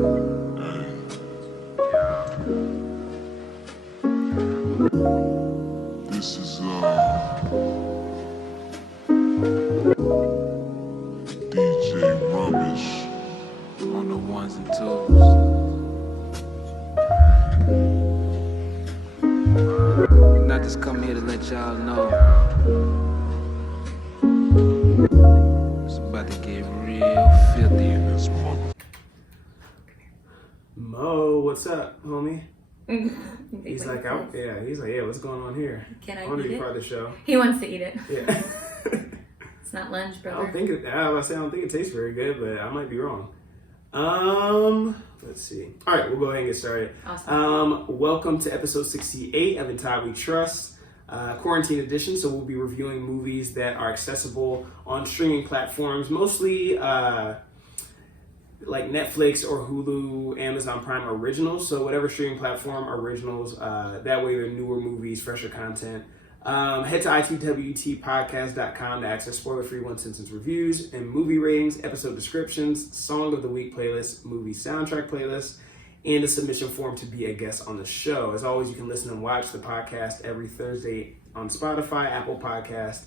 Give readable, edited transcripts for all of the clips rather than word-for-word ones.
This is DJ Rubbish on the ones and twos. And I just come here to let y'all know it's about to get real filthy in this mother. Mo, what's up, homie? He's like, yeah, what's going on here? Can I want to eat be it? part of the show. He wants to eat it. Yeah. It's not lunch, I brother. don't think it tastes very good, but I might be wrong. Let's see. All right, we'll go ahead and get started. Awesome. Welcome to episode 68 of In Todd We Trust, quarantine edition. So we'll be reviewing movies that are accessible on streaming platforms, mostly like Netflix or Hulu, Amazon Prime originals. So whatever streaming platform originals, that way they're newer movies, fresher content. Head to itwtpodcast.com to access spoiler-free one sentence reviews and movie ratings, episode descriptions, song of the week playlist, movie soundtrack playlist, and a submission form to be a guest on the show. As always, you can listen and watch the podcast every Thursday on Spotify, Apple Podcast,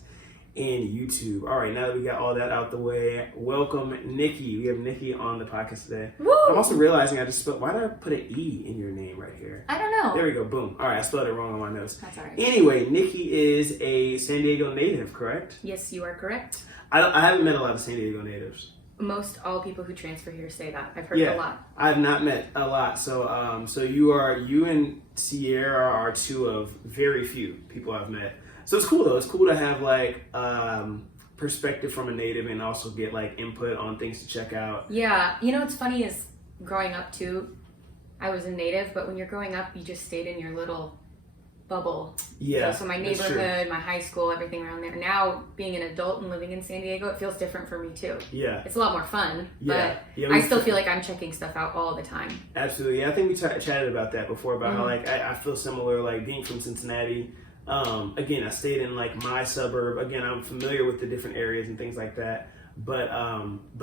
and YouTube. All right, now that we got all that out the way, welcome Nikki. We have Nikki on the podcast today. Woo! I'm also realizing I just spelled, why did I put an E in your name right here? I don't know. There we go, boom. All right, I spelled it wrong on my notes. That's all right. Anyway, Nikki is a San Diego native, correct? Yes, you are correct. I haven't met a lot of San Diego natives. Most all people who transfer here say that. I've heard it a lot. I've not met a lot. So so you and Sierra are two of very few people I've met. So it's cool though. It's cool to have like perspective from a native and also get like input on things to check out. Yeah. You know what's funny is growing up too, I was a native, but when you're growing up, you just stayed in your little bubble. Yeah. So my neighborhood, my high school, everything around there. Now being an adult and living in San Diego, it feels different for me too. Yeah. It's a lot more fun, but yeah, I still feel like I'm checking stuff out all the time. Absolutely. Yeah, I think we chatted about that before, about how like I feel similar, like being from Cincinnati. Again, I stayed in like my suburb. Again, I'm familiar with the different areas and things like that. But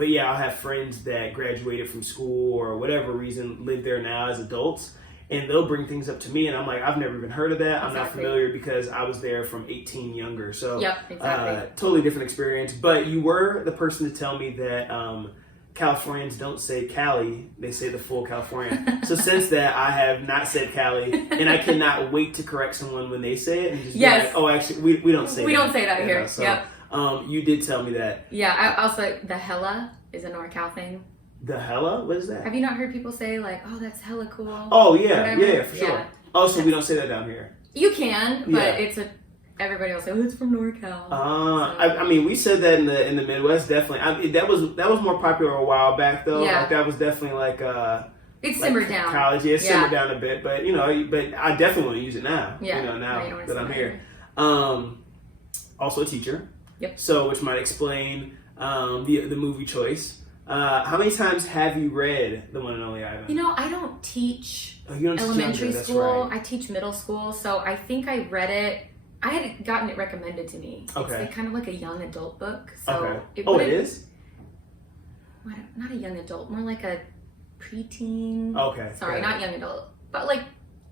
yeah, I'll have friends that graduated from school or whatever reason live there now as adults, and they'll bring things up to me, and I'm like, I've never even heard of that. Exactly. I'm not familiar because I was there from 18 younger. So yep, exactly. Totally different experience. But you were the person to tell me that Californians don't say Cali, they say the full California. So since that, I have not said Cali, and I cannot wait to correct someone when they say it and just be like, oh, actually, we don't say that. We don't say that here. So, yep. You did tell me that. Yeah, I also, the hella is a NorCal thing. The hella? What is that? Have you not heard people say like, oh, that's hella cool? Oh, yeah, for sure. Yeah. Oh, so we don't say that down here. You can, but everybody will say, oh, it's from NorCal. I mean, we said that in the Midwest, definitely. That was more popular a while back, though. Yeah. Like, that was definitely like it's simmered down. College, yeah, simmered down a bit, but but I definitely want to use it now. Yeah. Now that I'm here. Also a teacher. Yep. So, which might explain the movie choice. How many times have you read The One and Only Ivan? I don't teach you don't elementary teach school. right. I teach middle school, so I think I read it. I had gotten it recommended to me. Okay. It's like kind of like a young adult book. So okay. It is? Not a young adult, more like a preteen. Okay. Sorry, not young adult, but like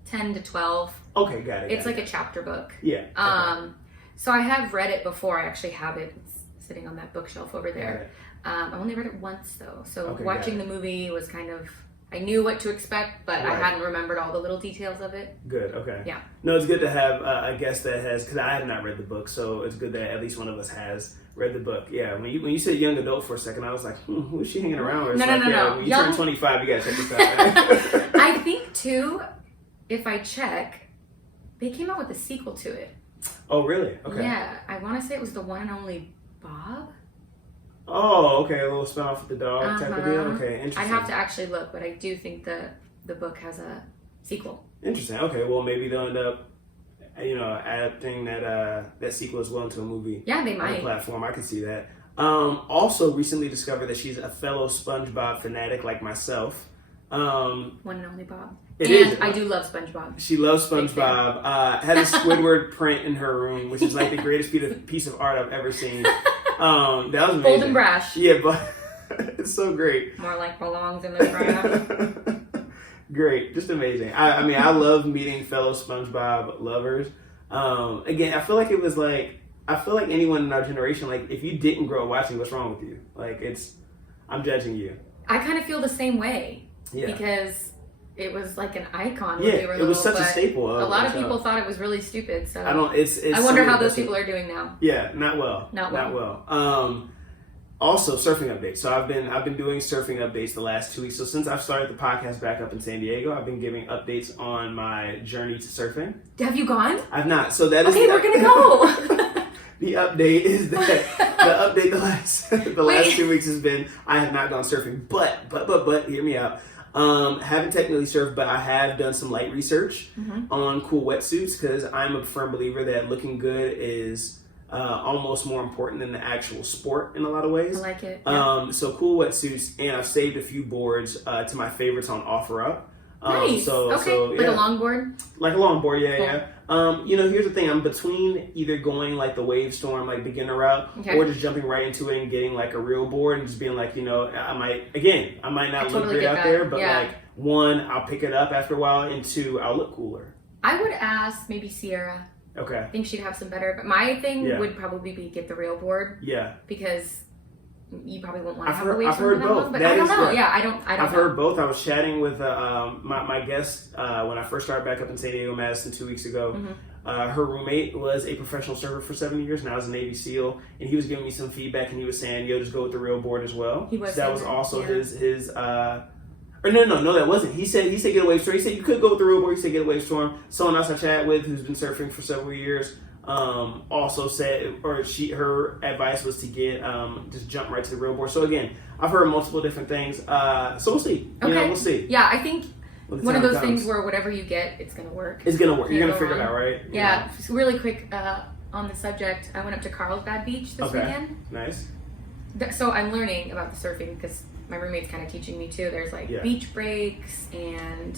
10 to 12. Okay, got it. It's like a chapter book. Yeah. Okay. So I have read it before. I actually have it. It's sitting on that bookshelf over there. I only read it once though. So watching the movie was kind of, I knew what to expect, but I hadn't remembered all the little details of it. Good, okay. Yeah. No, it's good to have a guest that has, because I have not read the book, so it's good that at least one of us has read the book. Yeah, when you said young adult for a second, I was like, who is she hanging around with? No. When you turn 25, you gotta check this out. I think too, if I check, they came out with a sequel to it. Oh, really? Okay. Yeah, I want to say it was The One and Only Bob. Oh, okay, a little spin-off with the dog type of deal? Okay, interesting. I'd have to actually look, but I do think the book has a sequel. Interesting, okay, well maybe they'll end up, adapting that sequel as well into a movie. Yeah, they might. On the platform, I can see that. Also recently discovered that she's a fellow SpongeBob fanatic like myself. One and Only Bob. It is. I do love SpongeBob. She loves SpongeBob. Had a Squidward print in her room, which is like the greatest piece of art I've ever seen. That was amazing. Bold and brash. Yeah, but It's so great. More like belongs in the crowd. Great, just amazing. I mean, I love meeting fellow SpongeBob lovers. Again, I feel like anyone in our generation, like if you didn't grow up watching, what's wrong with you? Like I'm judging you. I kind of feel the same way. Yeah. Because it was like an icon when we were it was such a staple. A lot of people thought it was really stupid. So I don't. I wonder how those people are doing now. Yeah, not well. Not well. Also, surfing updates. So I've been doing surfing updates the last 2 weeks. So since I've started the podcast back up in San Diego, I've been giving updates on my journey to surfing. Have you gone? I've not. So that is okay. We're gonna go. The update is that the last 2 weeks has been I have not gone surfing. But hear me out. Haven't technically surfed, but I have done some light research on cool wetsuits because I'm a firm believer that looking good is almost more important than the actual sport in a lot of ways. I like it. Yeah. So cool wetsuits, and I've saved a few boards to my favorites on OfferUp. Nice. Okay. Like a longboard? Like a longboard, yeah, cool. yeah. Here's the thing. I'm between either going like the wave storm, like beginner route, or just jumping right into it and getting like a real board and just being like, I might not look good out there, but like one, I'll pick it up after a while, and two, I'll look cooler. I would ask maybe Sierra. Okay. I think she'd have some better, but my thing would probably be get the real board. Yeah. Because you probably won't want to have a I've heard both. But I don't know. Yeah, I don't I've heard both. I was chatting with my guest when I first started back up in San Diego, Madison 2 weeks ago. Her roommate was a professional surfer for 7 years. Now he's a Navy SEAL, and he was giving me some feedback, and he was saying, "Yo, just go with the real board as well." He was. So that was also his. Or no, that wasn't. He said get a wave storm. He said you could go with the real board. He said get a wave storm. Someone else I chatted with who's been surfing for several years. Also said, her advice was to get just jump right to the real board. So again, I've heard multiple different things. So we'll see. Okay. We'll see. Yeah, I think one of those things where whatever you get, it's gonna work. It's gonna work. You're gonna figure it out, right? Yeah. Just really quick on the subject, I went up to Carlsbad Beach this weekend. Nice. So I'm learning about the surfing because my roommate's kind of teaching me too. There's like beach breaks and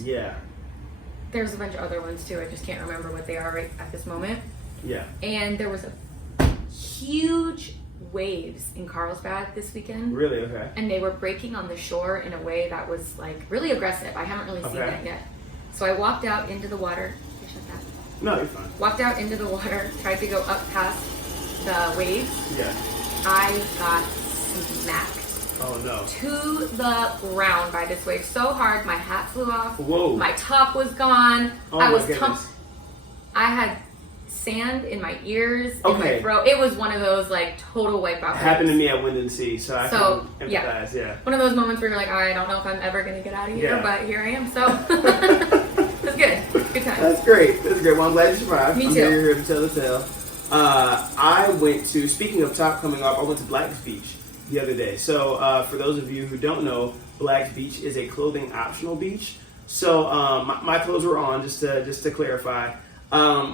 there's a bunch of other ones too. I just can't remember what they are right at this moment. Yeah. And there was a huge waves in Carlsbad this weekend. Really? Okay. And they were breaking on the shore in a way that was like really aggressive. I haven't really seen that yet. So I walked out into the water. Can you shut that? No, you're fine. Walked out into the water, tried to go up past the waves. Yeah. I got smacked. Oh no. To the ground by this wave so hard, my hat flew off. Whoa. My top was gone. Oh I was my goodness. I had sand in my ears, in my throat. It was one of those like total wipeout. It happened to me at Wind and Sea, so I can empathize. Yeah. One of those moments where you're like, I don't know if I'm ever gonna get out of here, but here I am. So it's good. Good time. That's great. Well, I'm glad you survived. Me too. I'm here to tell the tale. I went to, speaking of top coming up, I went to Black's Beach the other day. So for those of you who don't know, Black's Beach is a clothing optional beach. So my clothes were on, just to clarify.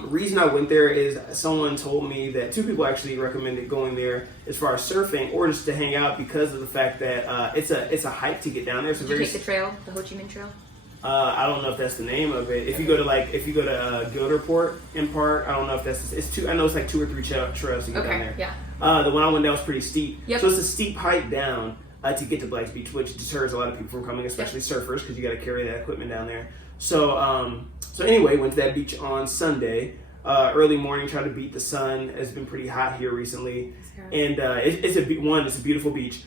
Reason I went there is someone told me that two people actually recommended going there as far as surfing or just to hang out because of the fact that it's a hike to get down there. Did you take the trail, the Ho Chi Minh Trail? I don't know if that's the name of it. If you go to Gilderport in Park, I don't know if it's two. I know it's like 2 or 3 trails to get down there. Yeah. The one I went down was pretty steep. Yep. So it's a steep hike down to get to Black's Beach, which deters a lot of people from coming, especially surfers, because you got to carry that equipment down there. So anyway, went to that beach on Sunday. Early morning, tried to beat the sun. It's been pretty hot here recently, and it's a beautiful beach.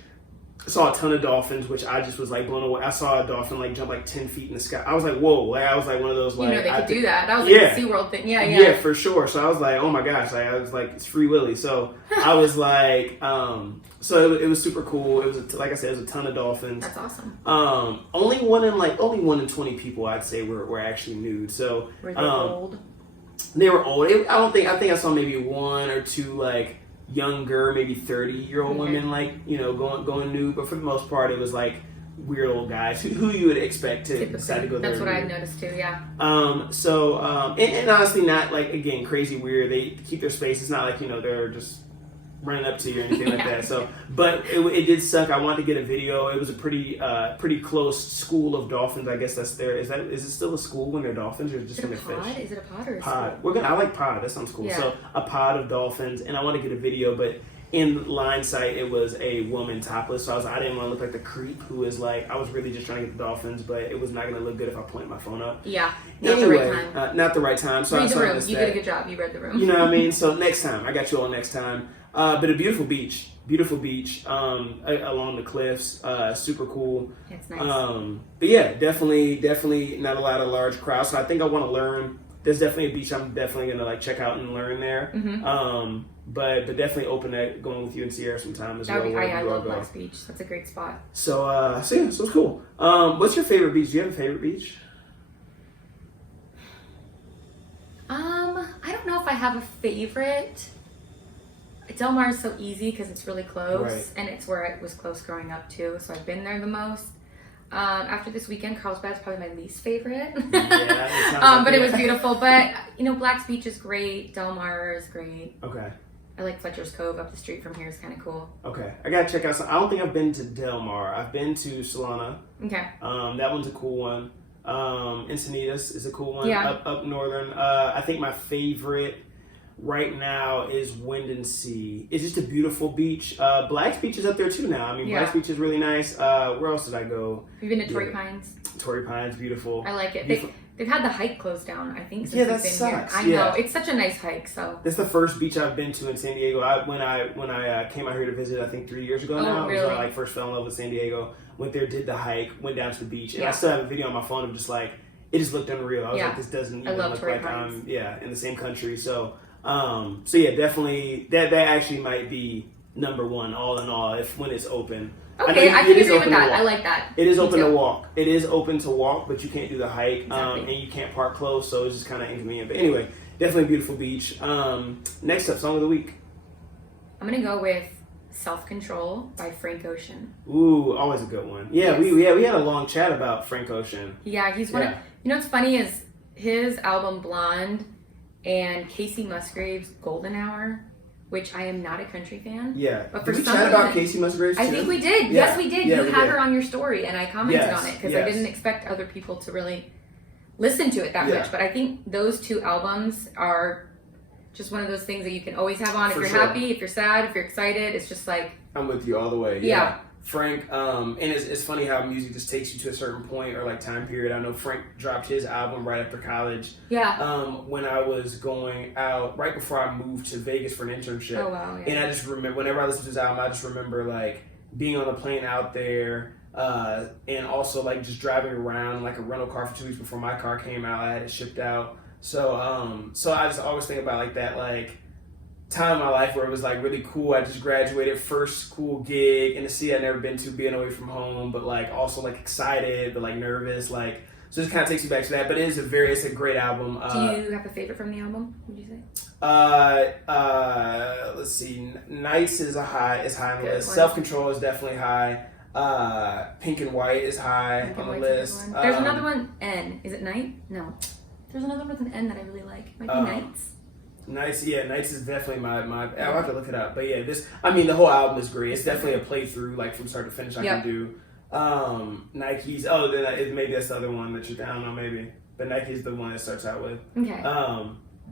I saw a ton of dolphins, which I just was like blown away. I saw a dolphin like jump like 10 feet in the sky. I was like, whoa! Like I was like one of those like they could do that. That was like a SeaWorld thing. Yeah, for sure. So I was like, oh my gosh! Like I was like, it's Free Willy. So I was like, so it was super cool. It was like I said, it was a ton of dolphins. That's awesome. Only one in 20 people I'd say were actually nude. So were they old? They were old. I think I saw maybe 1 or 2 like younger, maybe 30-year-old women like going nude, but for the most part it was like weird old guys who you would expect to decide to go there. That's what I noticed too. Yeah. And honestly, not like again crazy weird. They keep their space. It's not like they're just running up to you or anything like that. So, but it did suck. I wanted to get a video. It was a pretty close school of dolphins. I guess that's there. Is it still a school when they're dolphins or just when they're fish? Is it a pod or a pod? I like pod. That sounds cool. Yeah. So a pod of dolphins, and I want to get a video, but in line sight, it was a woman topless. So I didn't want to look like the creep who is like, I was really just trying to get the dolphins, but it was not going to look good if I pointed my phone up. Yeah, not the right time. Not the right time. So read the room. missed You that. did a good job. You read the room. You know what I mean? So next time, I got you all next time. But a beautiful beach along the cliffs, super cool. It's nice. But yeah, definitely not a lot of large crowds. So I think I want to learn. There's definitely a beach I'm definitely gonna like check out and learn there. Mm-hmm. But definitely open at going with you and Sierra sometime as well. I love Black's Beach. That's a great spot. So yeah, so it's cool. What's your favorite beach? Do you have a favorite beach? I don't know if I have a favorite. Del Mar is so easy because it's really close, Right. and it's where I was close growing up too. So I've been there the most. After this weekend, Carlsbad's probably my least favorite. But it was beautiful. But Black's Beach is great. Del Mar is great. Okay. I like Fletcher's Cove up the street from here. It's kind of cool. Okay, I gotta check out some. I don't think I've been to Del Mar. I've been to Solana. Okay. That one's a cool one. Encinitas is a cool one. Yeah. Up northern. I think my favorite right now is Wind and Sea. It's just a beautiful beach. Black's Beach is up there too now. I mean, Black's Beach is really nice. Where else did I go? You've been to Torrey Pines? Torrey Pines, beautiful. I like it. Beautiful. They've had the hike closed down, I think, since Yeah, that we've been sucks. here. I know. Yeah. It's such a nice hike, so. That's the first beach I've been to in San Diego. When I came out here to visit, I think 3 years ago now. Really? It was when I first fell in love with San Diego. Went there, did the hike, went down to the beach. And I Yeah. still have a video on my phone of just like, it just looked unreal. I was Yeah. like, this doesn't I even love look Torrey like Pines. I'm in the same country. So yeah, definitely that actually might be number one all in all when it's open. Okay, I can agree with that. I like that. It is Me open too. to walk. It is open to walk, but you can't do the hike, Exactly. and you can't park close, so it's just kind of inconvenient. But anyway, definitely a beautiful beach. Next up, song of the week. I'm going to go with Self Control by Frank Ocean. Ooh, always a good one. Yeah, Yes. we had a long chat about Frank Ocean. Yeah, he's one of, what's funny is his album Blonde and Casey Musgrave's Golden Hour, which I am not a country fan. Yeah. But for did we some chat about reason- Casey Musgraves too? I think we did. Yeah. Yes, we did. Yeah, You we had did. her on your story, and I commented Yes, on it because yes. I didn't expect other people to really listen to it that Yeah. much. But I think those two albums are just one of those things that you can always have on if For you're sure. happy, if you're sad, if you're excited. It's just like, I'm with you all the way. Yeah. Frank, and it's funny how music just takes you to a certain point or like time period. I know Frank dropped his album right after college. yeah. When I was going out right before I moved to Vegas for an internship. Oh, wow. Yeah. And I just remember whenever I listen to his album, I just remember like being on a plane out there, and also like just driving around like a rental car for 2 weeks before my car came out. I had it shipped out. So I just always think about like that like time in my life where it was like really cool. I just graduated, first cool gig in a city I'd never been to, being away from home, but like also like excited but like nervous, like so it just kind of takes you back to that. But it's a great album. Do you have a favorite from the album? Would you say? Let's see. Nights is high on the Good list. one. Self Control is definitely high. Pink and White is high Pink and on the White's a good list. one. There's another one, N. Is it Night? No. There's another one with an N that I really like. Might be Nights. Nights is definitely my. I'll have to look it up, but yeah, the whole album is great. It's definitely a playthrough, like from start to finish. I can do. Nikes. Oh, then maybe that's the other one that I don't know, maybe, but Nike's the one that starts out with. Okay.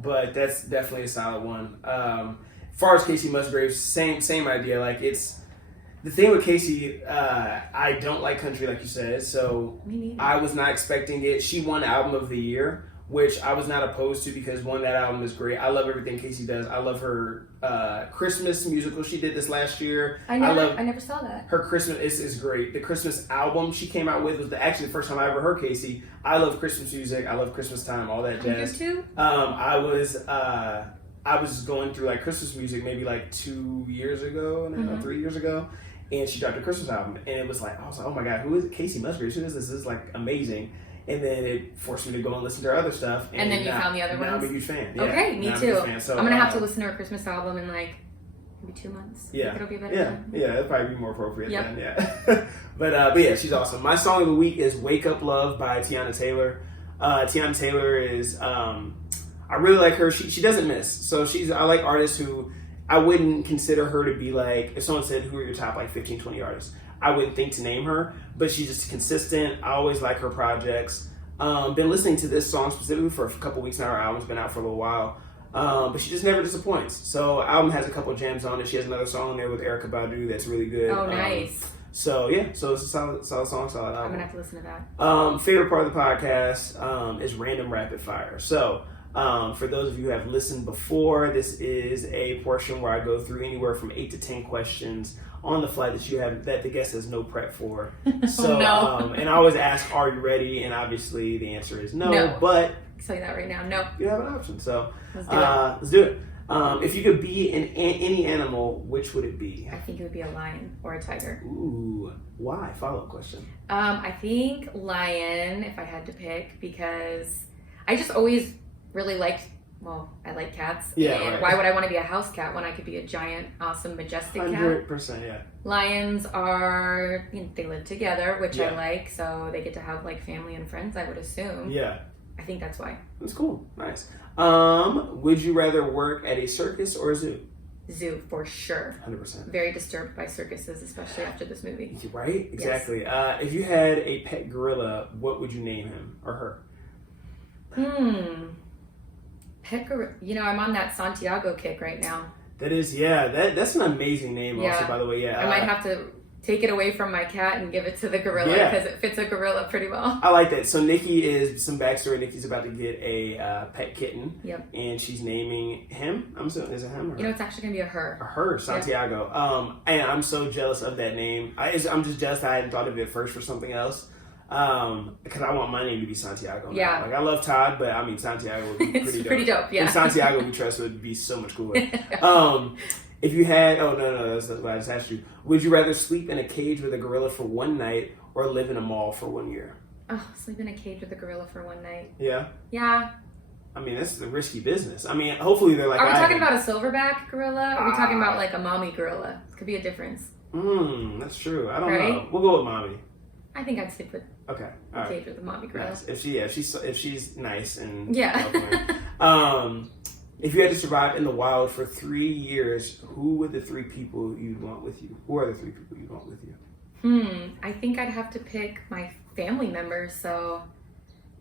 But that's definitely a solid one. As far as Casey Musgraves, same idea. Like it's the thing with Casey. I don't like country, like you said, so Me neither. I was not expecting it. She won Album of the Year, which I was not opposed to because one, that album is great. I love everything Casey does. I love her Christmas musical she did this last year. I never saw that. Her Christmas is great. The Christmas album she came out with was actually the first time I ever heard Casey. I love Christmas music. I love Christmas time, all that jazz. You too? I was going through like Christmas music maybe like 2 years ago, 3 years ago, and she dropped a Christmas album, and it was like, I was like, oh my god, who is it? Casey Musgraves? Who is this? This is like amazing. And then it forced me to go and listen to her other stuff. And then you found the other now ones? I'm a huge fan. Yeah, Okay, me now I'm a too. huge fan. So, I'm going to have to listen to her Christmas album in like maybe 2 months. Yeah. It'll be better. Yeah, it'll probably be more appropriate Yep. then. Yeah. but yeah, she's awesome. My song of the week is "Wake Up Love" by Tiana Taylor. Tiana Taylor is I really like her. She doesn't miss. So I like artists who I wouldn't consider her to be like, if someone said who are your top like 15, 20 artists, I wouldn't think to name her, but she's just consistent. I always like her projects. Been listening to this song specifically for a couple weeks now. Her album's been out for a little while. But she just never disappoints. So album has a couple jams on it. She has another song on there with Erykah Badu that's really good. Oh, nice. So yeah, so it's a solid song, solid album. I'm gonna have to listen to that. Favorite part of the podcast is random rapid fire. So for those of you who have listened before, this is a portion where I go through anywhere from 8 to 10 questions on the flight that the guest has no prep for. So and I always ask, "Are you ready?" And obviously the answer is no. But I'll tell you that right now. No. You have an option. So let's do it. If you could be any animal, which would it be? I think it would be a lion or a tiger. Ooh, why? Follow-up question. I think lion, if I had to pick, because I just always really liked, I like cats. Yeah, and right. why would I want to be a house cat when I could be a giant, awesome, majestic cat? 100%, yeah. Lions are, they live together, which Yeah. I like, so they get to have like family and friends, I would assume. Yeah. I think that's why. That's cool. Nice. Would you rather work at a circus or a zoo? Zoo, for sure. 100%. Very disturbed by circuses, especially after this movie. Right? Exactly. Yes. If you had a pet gorilla, what would you name him or her? Pet gorilla. I'm on that Santiago kick right now. That is, that's an amazing name also, by the way. Yeah. I might have to take it away from my cat and give it to the gorilla because it fits a gorilla pretty well. I like that. So Nikki is, some backstory, Nikki's about to get a pet kitten. Yep. And she's naming him. I'm assuming, is it him or her? It's actually going to be a her. A her, Santiago. Yep. And I'm so jealous of that name. I'm just jealous I hadn't thought of it first for something else. Because I want my name to be Santiago. Yeah. Like, I love Todd, but I mean, Santiago would be pretty dope. Pretty dope, yeah. And Santiago we trust would be so much cooler. If you had, that's what I just asked you. Would you rather sleep in a cage with a gorilla for one night or live in a mall for 1 year? Oh, sleep in a cage with a gorilla for one night. Yeah? Yeah. I mean, that's a risky business. I mean, hopefully they're like... Are we talking about a silverback gorilla? Or are we talking about like a mommy gorilla? Could be a difference. That's true. I don't know. We'll go with mommy. I think I'd stick with a cage with a mommy gorilla. Nice. If she's nice and if you had to survive in the wild for 3 years, who would the 3 people you'd want with you? Who are the 3 people you'd want with you? I think I'd have to pick my family members. So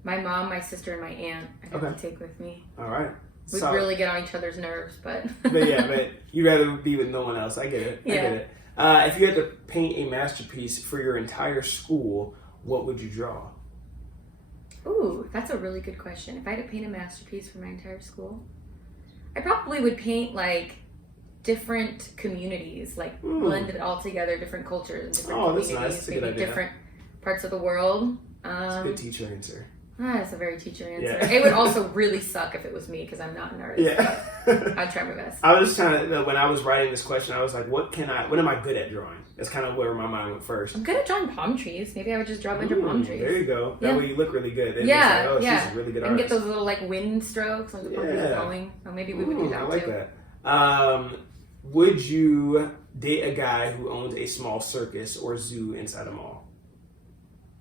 my mom, my sister, and my aunt I'd have to take with me. All right. We'd really get on each other's nerves, but... but you'd rather be with no one else. I get it. I get it. If you had to paint a masterpiece for your entire school, what would you draw? Ooh, that's a really good question. If I had to paint a masterpiece for my entire school, I probably would paint like different communities, like blend it all together, different cultures and different communities, that's nice. That's a good idea. Different parts of the world. That's a good teacher answer. That's a very teacher answer. Yeah. It would also really suck if it was me because I'm not an artist. Yeah. I'd try my best. I was just trying to, when I was writing this question, I was like, what am I good at drawing? That's kind of where my mind went first. I'm good at drawing palm trees. Maybe I would just draw a bunch of palm trees. There you go. That way you look really good. She's a really good artist. And get those little like wind strokes when the palm trees are going. So maybe we would do that I like too. that. Would you date a guy who owns a small circus or zoo inside a mall?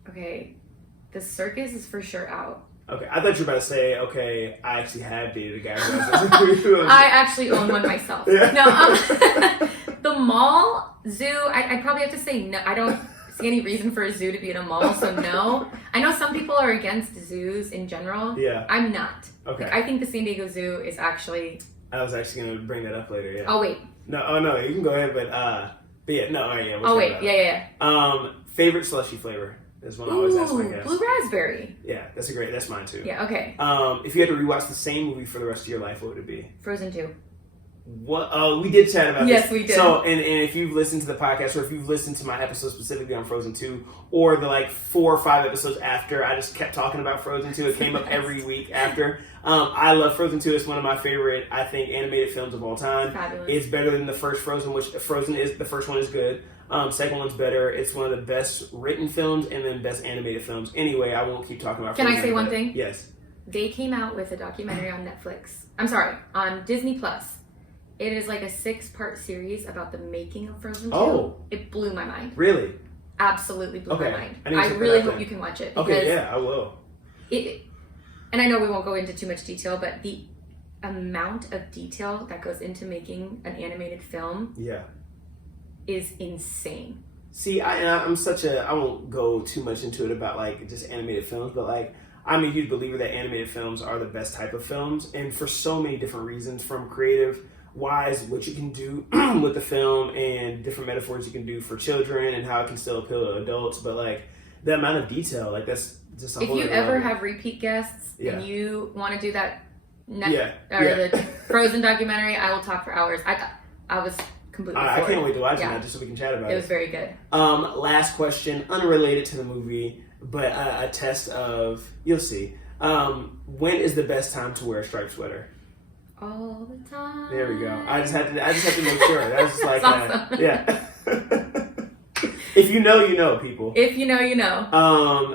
Okay. The circus is for sure out. Okay, I thought you were about to say, okay, I actually have dated a guy who has I actually own one myself. Yeah. No, the mall, zoo, I'd probably have to say no. I don't see any reason for a zoo to be in a mall, so no. I know some people are against zoos in general. Yeah. I'm not. Okay. Like, I think the San Diego Zoo is actually... I was actually going to bring that up later, yeah. Oh, wait. No, you can go ahead, but yeah, no, all right, yeah. Oh, wait, yeah. Favorite slushy flavor? Is one I always ask my guests. Blue raspberry. Yeah, that's mine too. Yeah, okay. If you had to rewatch the same movie for the rest of your life, what would it be? Frozen 2. What? We did chat about this. Yes, we did. So, and if you've listened to the podcast, or if you've listened to my episode specifically on Frozen 2, or the like 4 or 5 episodes after, I just kept talking about Frozen 2. It came up every week after. I love Frozen 2. It's one of my favorite, I think, animated films of all time. Fabulous. It's better than the first Frozen, which Frozen is, the first one is good. Second one's better. It's one of the best written films and then best animated films. Anyway, I won't keep talking about Can Frozen. I say one thing? Yes. They came out with a documentary on Netflix. I'm sorry, on Disney Plus. It is like a 6-part series about the making of Frozen 2. Oh. It blew my mind. Really? Absolutely blew my mind. I really hope you can watch it. Okay, yeah, I will. And I know we won't go into too much detail, but the amount of detail that goes into making an animated film is insane. See, I won't go too much into it about like just animated films, but like I'm a huge believer that animated films are the best type of films, and for so many different reasons, from creative wise, what you can do with the film and different metaphors you can do for children and how it can still appeal to adults, but like the amount of detail, like that's just a if whole you other ever level. have repeat guests and you want to do that the the Frozen documentary, I will talk for hours. I was completely I floored. can't wait to watch that just so we can chat about it. It was very good. Last question, unrelated to the movie, but a test of, you'll see. When is the best time to wear a striped sweater? All the time. There we go. I just had to make sure. That was just like awesome. yeah. If you know, you know, people. If you know, you know.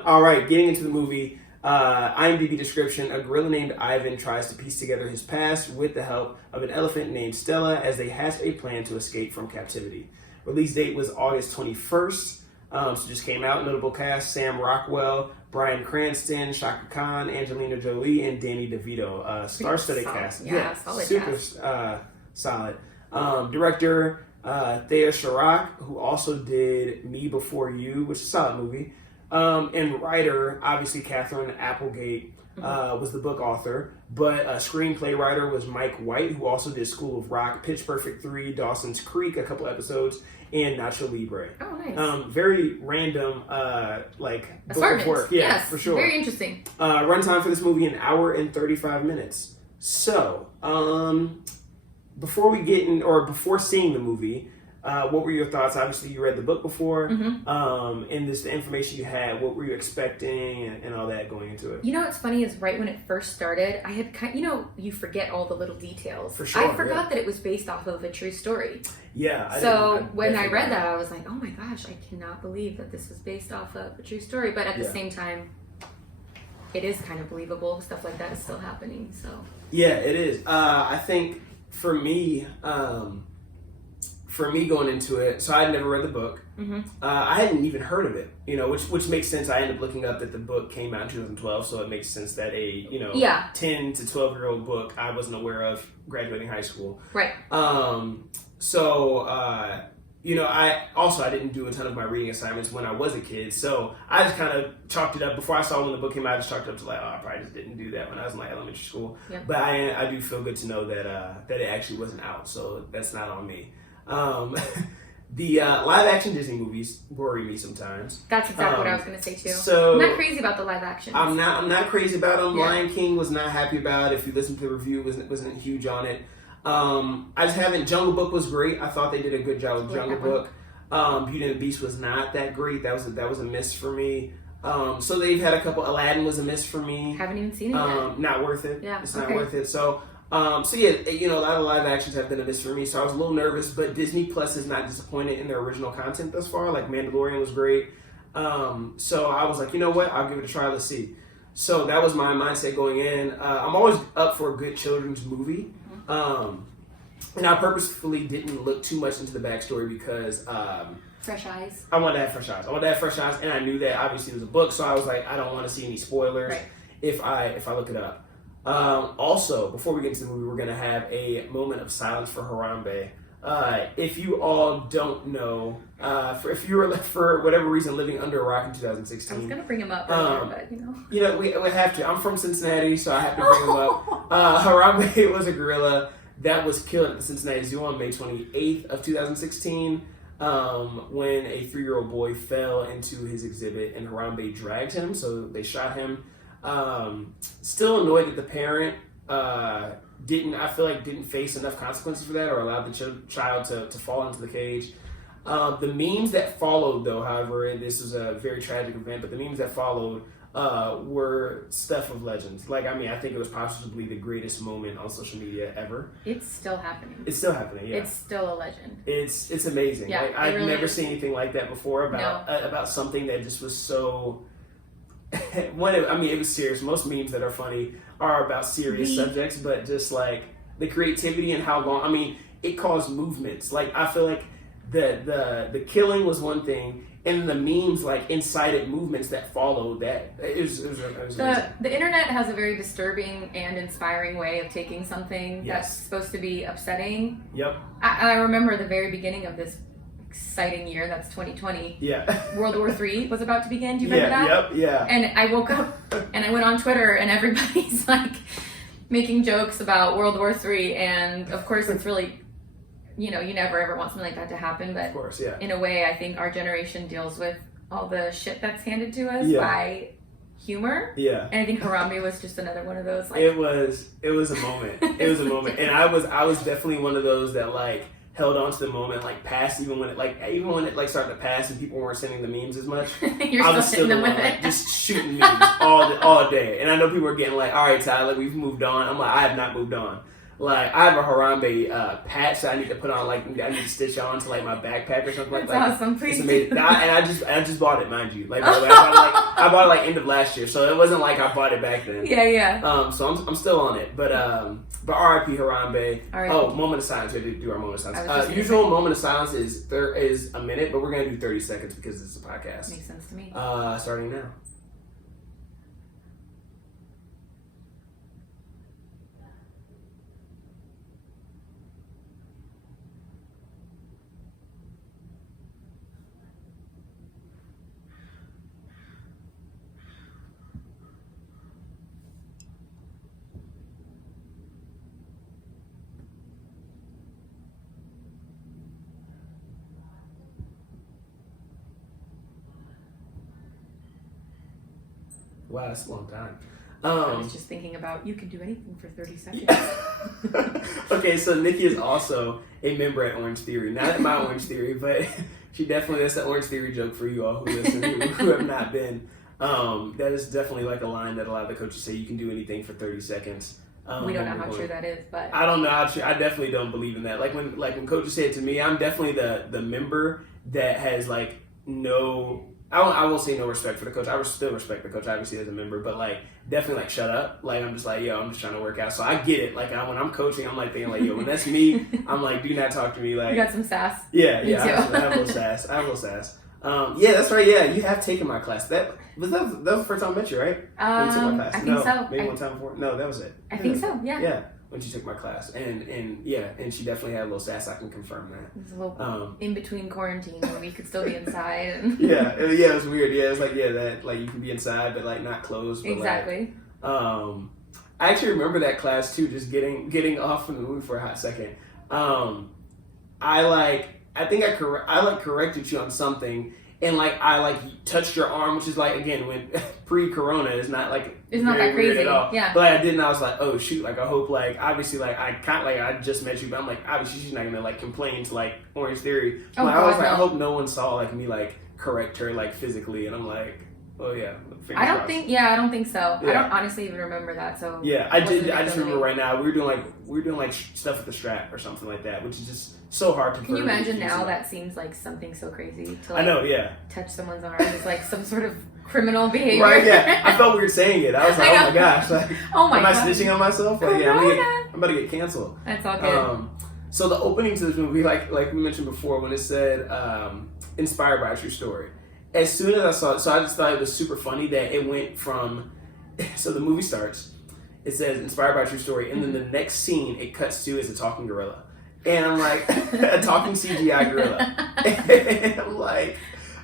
All right, getting into the movie. IMDb description: a gorilla named Ivan tries to piece together his past with the help of an elephant named Stella as they hatch a plan to escape from captivity. Release date was August 21st. So just came out. Notable cast: Sam Rockwell, Bryan Cranston, Shaka Khan, Angelina Jolie, and Danny DeVito. Star-studded cast. Yeah, solid super cast. Solid. Director Thea Sharrock, who also did Me Before You, which is a solid movie. And writer, obviously Catherine Applegate was the book author, but a screenplay writer was Mike White, who also did School of Rock, Pitch Perfect 3, Dawson's Creek, a couple episodes, and Nacho Libre. Oh, nice. Very random, book of work. Yeah, yes, for sure. Very interesting. Runtime for this movie, 1 hour and 35 minutes. So, before seeing the movie, what were your thoughts? Obviously, you read the book before, and this the information you had. What were you expecting, and all that going into it? You know what's funny is right when it first started, I had you forget all the little details. For sure, I forgot that it was based off of a true story. Yeah. So when I read that, I was like, oh my gosh, I cannot believe that this was based off of a true story. But at the same time, it is kind of believable. Stuff like that is still happening. So yeah, it is. I think for me going into it, so I had never read the book. I hadn't even heard of it, which makes sense. I ended up looking up that the book came out in 2012, so it makes sense that a 10 to 12-year-old book I wasn't aware of graduating high school. Right. I didn't do a ton of my reading assignments when I was a kid, so I just kind of chalked it up. Before I saw when the book came out, I just chalked it up to I probably just didn't do that when I was in elementary school. Yep. But I do feel good to know that it actually wasn't out, so that's not on me. The live action Disney movies worry me sometimes. That's exactly what I was going to say too. So I'm not crazy about the live action. I'm not crazy about them. Yeah. Lion King was not happy about it. If you listen to the review, wasn't huge on it. I just haven't. Jungle Book was great. I thought they did a good job with Jungle Book. Beauty and the Beast was not that great. That was a miss for me. So they've had a couple. Aladdin was a miss for me. Haven't even seen it yet. Not worth it. Yeah, it's not worth it. So a lot of live actions have been a miss for me. So I was a little nervous, but Disney Plus is not disappointed in their original content thus far. Like Mandalorian was great. So I was like, you know what? I'll give it a try. Let's see. So that was my mindset going in. I'm always up for a good children's movie. And I purposefully didn't look too much into the backstory because Fresh eyes. I wanted to have fresh eyes. And I knew that obviously it was a book, so I was like, I don't want to see any spoilers if I look it up. Also, before we get into the movie, we're going to have a moment of silence for Harambe. If you all don't know, if you were for whatever reason living under a rock in 2016, I was gonna bring him up earlier, but we have to. I'm from Cincinnati, so I have to bring him up. Harambe was a gorilla that was killed at the Cincinnati Zoo on May 28th of 2016 when a 3-year-old boy fell into his exhibit and Harambe dragged him, so they shot him. Still annoyed that the parent didn't face enough consequences for that or allowed the child to fall into the cage. The memes that followed, though, however, this was a very tragic event, but the memes that followed were stuff of legends. I think it was possibly the greatest moment on social media ever. it's still happening. Yeah. It's still a legend. It's amazing. Yeah, I've really never is. seen anything like that before about something that just was so. It was serious. Most memes that are funny are about serious subjects, but just the creativity and how long. It caused movements. I feel like the killing was one thing, and the memes incited movements that followed that. It was amazing. The internet has a very disturbing and inspiring way of taking something that's supposed to be upsetting. Yep. I remember the very beginning of this exciting year. That's 2020. Yeah. World War III was about to begin. Do you remember that? Yep. Yeah. And I woke up and I went on Twitter and everybody's like making jokes about World War III. And of course, it's really, you never ever want something like that to happen. But of course, yeah. In a way, I think our generation deals with all the shit that's handed to us by humor. Yeah. And I think Harambe was just another one of those. Like, it was a moment. It was a moment. And I was definitely one of those that like held on to the moment, like past even when it started to pass and people weren't sending the memes as much. You're I was still still hitting them the with one, it. like, just shooting memes all day. And I know people are getting like, all right, Tyler, we've moved on. I'm like, I have not moved on. Like, I have a Harambe patch that I need to put on, like, I need to stitch on to, like, my backpack or something like that. That's awesome, please. It's amazing. I just bought it, mind you. Like, by the way, I bought it, like, end of last year, so it wasn't like I bought it back then. Yeah. So I'm still on it. But R.I.P. Harambe. R.I.P. Oh, moment of silence. We have to do our moment of silence. Usual moment of silence is a minute, but we're going to do 30 seconds because it's a podcast. Makes sense to me. Starting now. Wow, that's a long time. I was just thinking about you can do anything for 30 seconds. Okay, so Nikki is also a member at Orange Theory. Not at my Orange Theory, but she definitely, that's the Orange Theory joke for you all who listen, who have not been. That is definitely like a line that a lot of the coaches say, you can do anything for 30 seconds. We don't know how true that is, but I don't know how true. I definitely don't believe in that. Like when coaches say it to me, I'm definitely the member that has like no. I won't say no respect for the coach. I still respect the coach, obviously, as a member, but like definitely like shut up. Like I'm just like, yo, I'm just trying to work out. So I get it. Like when I'm coaching, I'm like thinking like, yo, when that's me, I'm like, do not talk to me. Like you got some sass. Yeah, I have a little sass. Yeah, that's right. Yeah, you have taken my class. That was the first time I met you, right? When you took my class. I think so. Maybe one time before. No, that was it. I think so. Yeah. Yeah. When she took my class, and she definitely had a little sass. I can confirm that. It was a little in between quarantine when we could still be inside. And it was weird. Yeah, it was like that like you can be inside but like not closed. But, exactly. I actually remember that class too. Just getting off from the movie for a hot second. I think I corrected you on something. And I touched your arm, which is like again when pre-corona is not like it's not that crazy at all. Yeah. But I didn't. I was like, oh shoot! Like I hope obviously I just met you, but I'm like obviously she's not gonna complain to Orange Theory. Oh, I was God, like, no. I hope no one saw me correct her physically, and I'm like, oh yeah. I don't think so. Yeah. I don't honestly even remember that. So yeah, I did. I just remember right now we were doing stuff with the strap or something like that, which is just so hard to. Can you imagine now? That seems like something so crazy to I know. Yeah. touch someone's arm is like some sort of criminal behavior. Right? Yeah. I felt weird saying it. I was like, oh my gosh, oh my am I God. snitching on myself? Like, yeah, I'm about to get canceled. That's all good. So the opening to this movie, like we mentioned before, when it said inspired by a true story. As soon as I saw it, so I just thought it was super funny that it went from, so the movie starts, it says inspired by a true story, and then the next scene it cuts to is a talking gorilla. And I'm like, a talking CGI gorilla. And I'm like,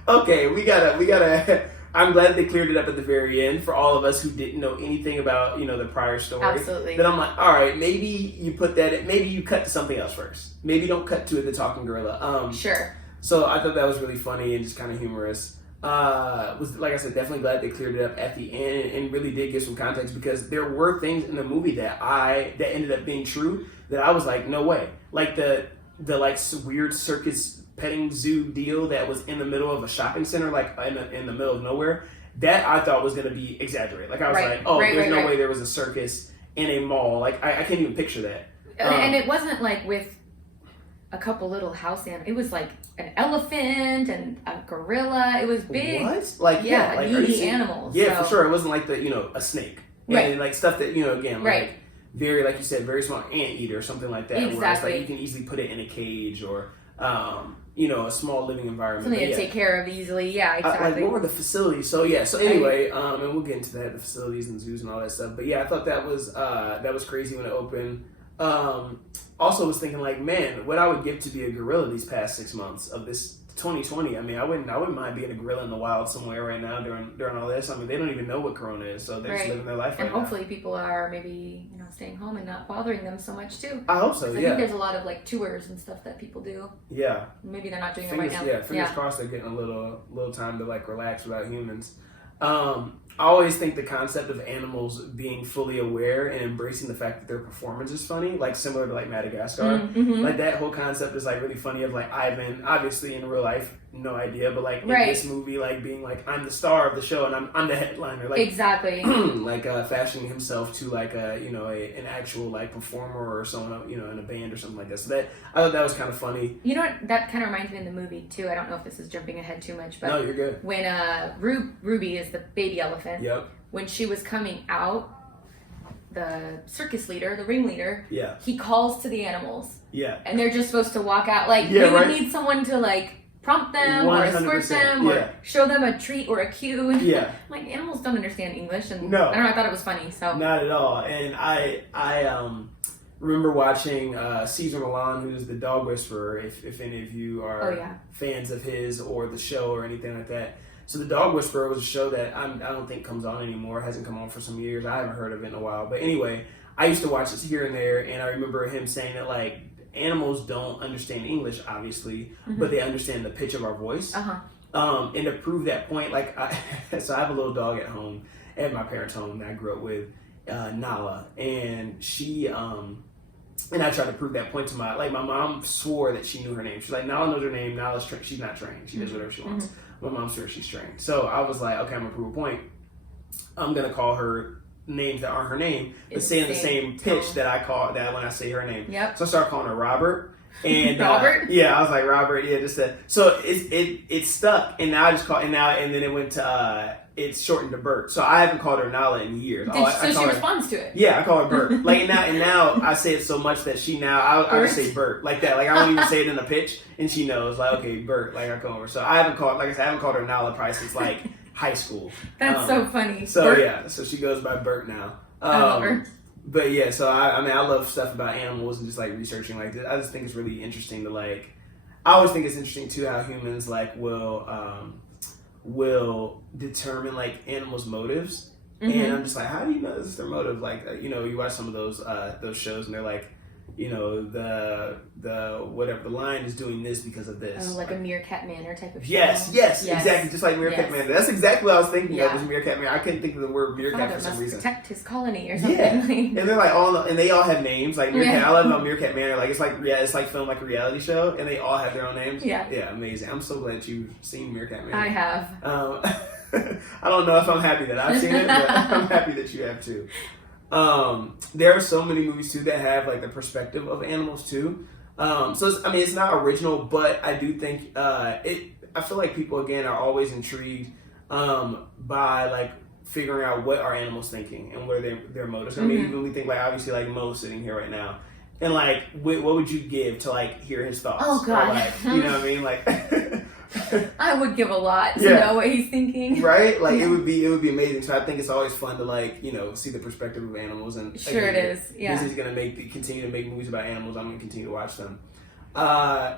okay, we gotta, I'm glad they cleared it up at the very end for all of us who didn't know anything about, the prior story. Absolutely. Then I'm like, all right, maybe you put that, maybe you cut to something else first. Maybe don't cut to the talking gorilla. Sure. So I thought that was really funny and just kind of humorous. Was like I said, definitely glad they cleared it up at the end and really did give some context because there were things in the movie that ended up being true that I was like, no way. Like the weird circus petting zoo deal that was in the middle of a shopping center, in the middle of nowhere. That I thought was going to be exaggerated. Like I was there's no way there was a circus in a mall. Like I can't even picture that. And it wasn't with a couple little house animals. It was like an elephant and a gorilla. It was big. What? Needy animals. Yeah, so. for sure. It wasn't a snake. Right. And stuff that, again, right. Very, like you said, very small anteater or something like that. Exactly. Where it's you can easily put it in a cage or, a small living environment. Something to take care of easily. Yeah, exactly. What were the facilities? So, yeah. So, anyway, and we'll get into that, the facilities and zoos and all that stuff. But, yeah, I thought that was crazy when it opened. Also was thinking man, what I would give to be a gorilla these past 6 months of this 2020. I mean, I wouldn't mind being a gorilla in the wild somewhere right now during all this. I mean, they don't even know what Corona is, so they're just living their life right now. And hopefully people are maybe staying home and not bothering them so much too. I hope so. Yeah. I think there's a lot of like tours and stuff that people do. Yeah. Maybe they're not doing them right now. Yeah. Fingers crossed they're getting a little time to like relax without humans. I always think the concept of animals being fully aware and embracing the fact that their performance is funny, like similar to like Madagascar, like that whole concept is like really funny. Of like Ivan, obviously in real life, no idea, but like in this movie, like being like I'm the star of the show and I'm the headliner, like exactly, like fashioning himself to like an actual like performer or someone in a band or something like that. So that I thought that was kind of funny. You know what? That kind of reminds me in the movie too. I don't know if this is jumping ahead too much, but no, you're good. When Ruby is the baby elephant. Yep. When she was coming out, the circus leader, the ringleader, yeah, he calls to the animals. Yeah. And they're just supposed to walk out. Like, we would need someone to, like, prompt them 100%, or escort them or show them a treat or a cue. Yeah. Like, animals don't understand English. And no. I don't know, I thought it was funny. So not at all. And I remember watching Cesar Millan, who's the dog whisperer, if any of you are fans of his or the show or anything like that. So the Dog Whisperer was a show that I don't think comes on anymore. It hasn't come on for some years. I haven't heard of it in a while. But anyway, I used to watch this here and there, and I remember him saying that like animals don't understand English, obviously, but they understand the pitch of our voice. And to prove that point, like so I have a little dog at home, at my parents' home that I grew up with, Nala, and she and I tried to prove that point to my mom swore that she knew her name. She's like, Nala knows her name. Nala's she's not trained. She does whatever she wants. My mom's sure she's trained. So I was like, okay, I'm gonna prove a point. I'm gonna call her names that aren't her name, but say in the same pitch that I call that when I say her name. Yep. So I started calling her Robert. And Robert? Yeah, I was like Robert. Yeah, just so it stuck, and now I just call and then it went to it's shortened to Bert. So I haven't called her Nala in years. So she responds to it. Yeah, I call her Bert. Like now I say it so much that she now I just say Bert like that. Like I don't even say it in the pitch, and she knows like okay Bert. Like I call her. So I haven't called I haven't called her Nala probably since like high school. That's so funny. So Bert? so she goes by Bert now. I love her. But yeah, so I mean I love stuff about animals and just like researching like this. I just think it's really interesting to like. I always think it's interesting too how humans like will determine like animals' motives, and I'm just like, how do you know this is their motive? Like you watch some of those shows and they're like, the whatever the lion is doing this because of this. Oh, like a Meerkat Manor type of show. Yes, exactly, just like Meerkat Manor. That's exactly what I was thinking of was Meerkat Manor. I couldn't think of the word meerkat for some reason. Protect his colony or something. Yeah, and they're like and they all have names. Like Meerkat, I love about Meerkat Manor. Like it's like filmed like a reality show, and they all have their own names. Yeah, amazing. I'm so glad you've seen Meerkat Manor. I have. I don't know if I'm happy that I've seen it, but I'm happy that you have too. There are so many movies too that have like the perspective of animals too. So it's not original, but I do think I feel like people again are always intrigued by like figuring out what are animals thinking and what are their motives. I mean, even we think like obviously like Mo sitting here right now, and like what would you give to like hear his thoughts? Oh God, or, like, you know what I mean? Like I would give a lot to know what he's thinking. Right? Like it would be amazing. So I think it's always fun to like, see the perspective of animals and sure it is. Yeah. Disney's gonna continue to make movies about animals. I'm gonna continue to watch them.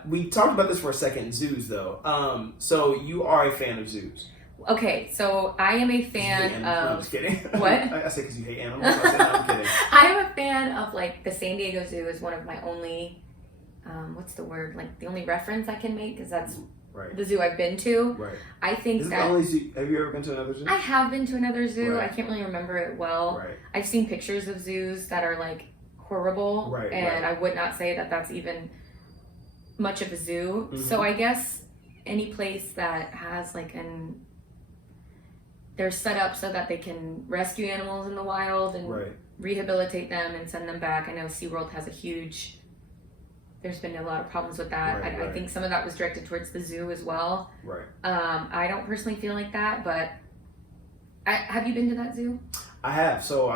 We talked about this for a second, zoos though. So you are a fan of zoos. Okay, so I am a fan of... I'm just kidding. What? I say because you hate animals. I'm kidding. I am a fan of like the San Diego Zoo is one of my only, what's the word? Like the only reference I can make because that's the zoo I've been to. Right. I think the only zoo. Have you ever been to another zoo? I have been to another zoo. Right. I can't really remember it well. Right. I've seen pictures of zoos that are like horrible. Right. And I would not say that that's even much of a zoo. So I guess any place that has like they're set up so that they can rescue animals in the wild and rehabilitate them and send them back. I know SeaWorld has there's been a lot of problems with that. I think some of that was directed towards the zoo as well. Right. I don't personally feel like that, but have you been to that zoo? I have. So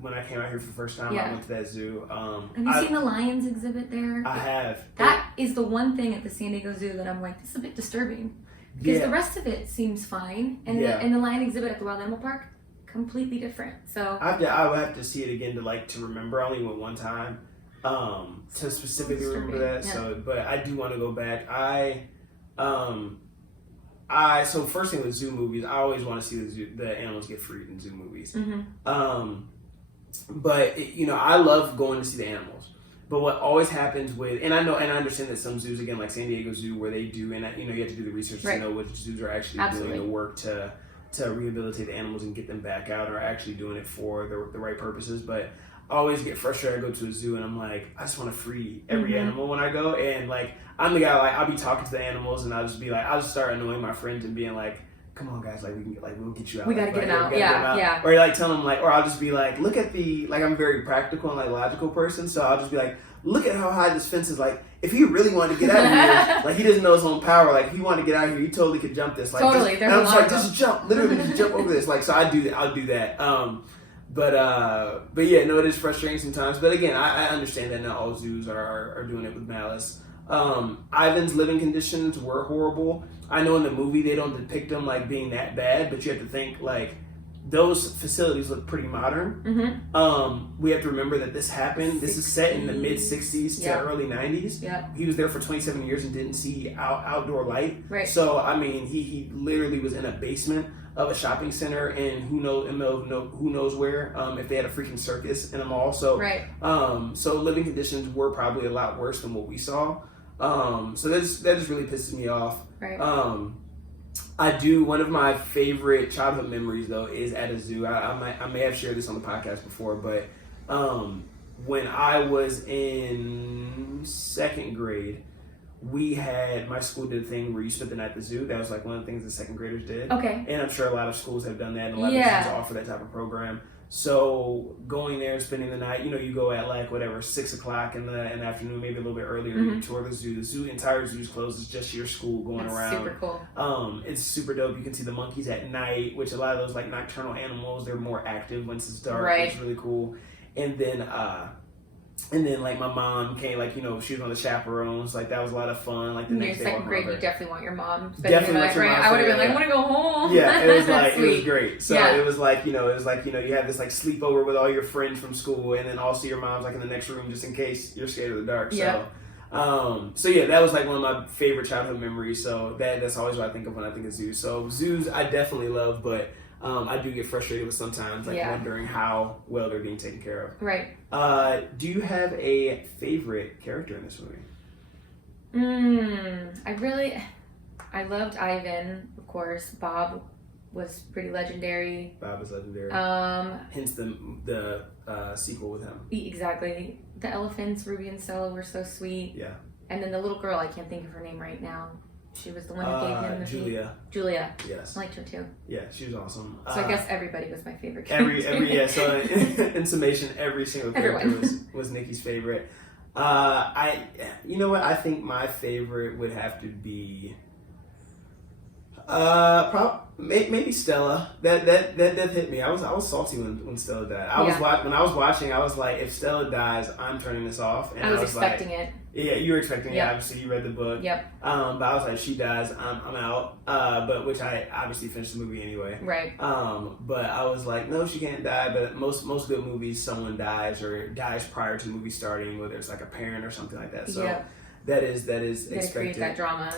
when I came out here for the first time, I went to that zoo. Have you seen the lions exhibit there? I have. That is the one thing at the San Diego Zoo that I'm like, this is a bit disturbing. Because the rest of it seems fine. And the lion exhibit at the Wild Animal Park, completely different. So I would have to see it again to remember. I only went one time to specifically remember that. Yeah. So, but I do want to go back. So first thing with zoo movies, I always want to see the animals get freed in zoo movies. But I love going to see the animals. But what always happens with, and I understand that some zoos, again, like San Diego Zoo, where they do, and you have to do the research to know which zoos are actually doing the work to rehabilitate the animals and get them back out, or actually doing it for the right purposes. But I always get frustrated. I go to a zoo and I'm like, I just want to free every animal when I go, and like I'm the guy, like I'll be talking to the animals and I'll just start annoying my friends and being like, come on guys, like we'll get you out. We gotta get them out. Yeah. Or like tell them or I'll just be like, look at I'm a very practical and logical person, so I'll just be like, look at how high this fence is. Like if he really wanted to get out of here, like he doesn't know his own power. Like if he wanted to get out of here, he totally could jump this. Like totally. And I'm just like, just jump, literally just jump over this. Like so I'll do that. But yeah, no, it is frustrating sometimes. But again, I understand that not all zoos are doing it with malice. Ivan's living conditions were horrible. I know in the movie they don't depict them like being that bad, but you have to think like those facilities look pretty modern. We have to remember that this happened. This is set in the mid 60s to early 90s. He was there for 27 years and didn't see outdoor light. Right. So I mean, he literally was in a basement of a shopping center, and who knows where, if they had a freaking circus in a mall. So so living conditions were probably a lot worse than what we saw. So that just really pisses me off. One of my favorite childhood memories though is at a zoo. I may have shared this on the podcast before, but when I was in second grade, my school did a thing where you spent the night at the zoo. That was like one of the things the second graders did. Okay. And I'm sure a lot of schools have done that, and a lot of schools offer that type of program. So going there and spending the night, you go at 6 o'clock in the afternoon, maybe a little bit earlier. You tour the zoo. The entire zoo's closed. It's just your school going around. Super cool. It's super dope. You can see the monkeys at night, which a lot of those nocturnal animals, they're more active once it's dark. Right. It's really cool. And then my mom came, she was one of the chaperones. That was a lot of fun. The in next your second grade, you definitely want your mom spending definitely the night, right? I would have been like, I want to go home. Yeah, it was it was great. So it was you have this sleepover with all your friends from school, and then also your mom's in the next room just in case you're scared of the dark. So that was one of my favorite childhood memories. So that's always what I think of when I think of zoos. So zoos I definitely love, but I do get frustrated with sometimes wondering how well they're being taken care of. Right. Do you have a favorite character in this movie? I loved Ivan, of course. Bob was pretty legendary. Bob is legendary. Hence the sequel with him. Exactly. The elephants, Ruby and Stella, were so sweet. Yeah. And then the little girl, I can't think of her name right now. She was the one who gave him the Julia. Yes. I liked her too. Yeah, she was awesome. So I guess everybody was my favorite character. So in summation, every single character was Nikki's favorite. I think my favorite would have to be maybe Stella. That hit me. I was salty when Stella died. When I was watching, I was like, if Stella dies, I'm turning this off. And I was expecting it. Yeah, you were expecting it. Obviously, you read the book. Yep. But I was like, she dies, I'm out. But which I obviously finished the movie anyway. Right. But I was like, no, she can't die. But most good movies, someone dies or dies prior to the movie starting, whether it's a parent or something like that. So that is expected. You gotta create that drama.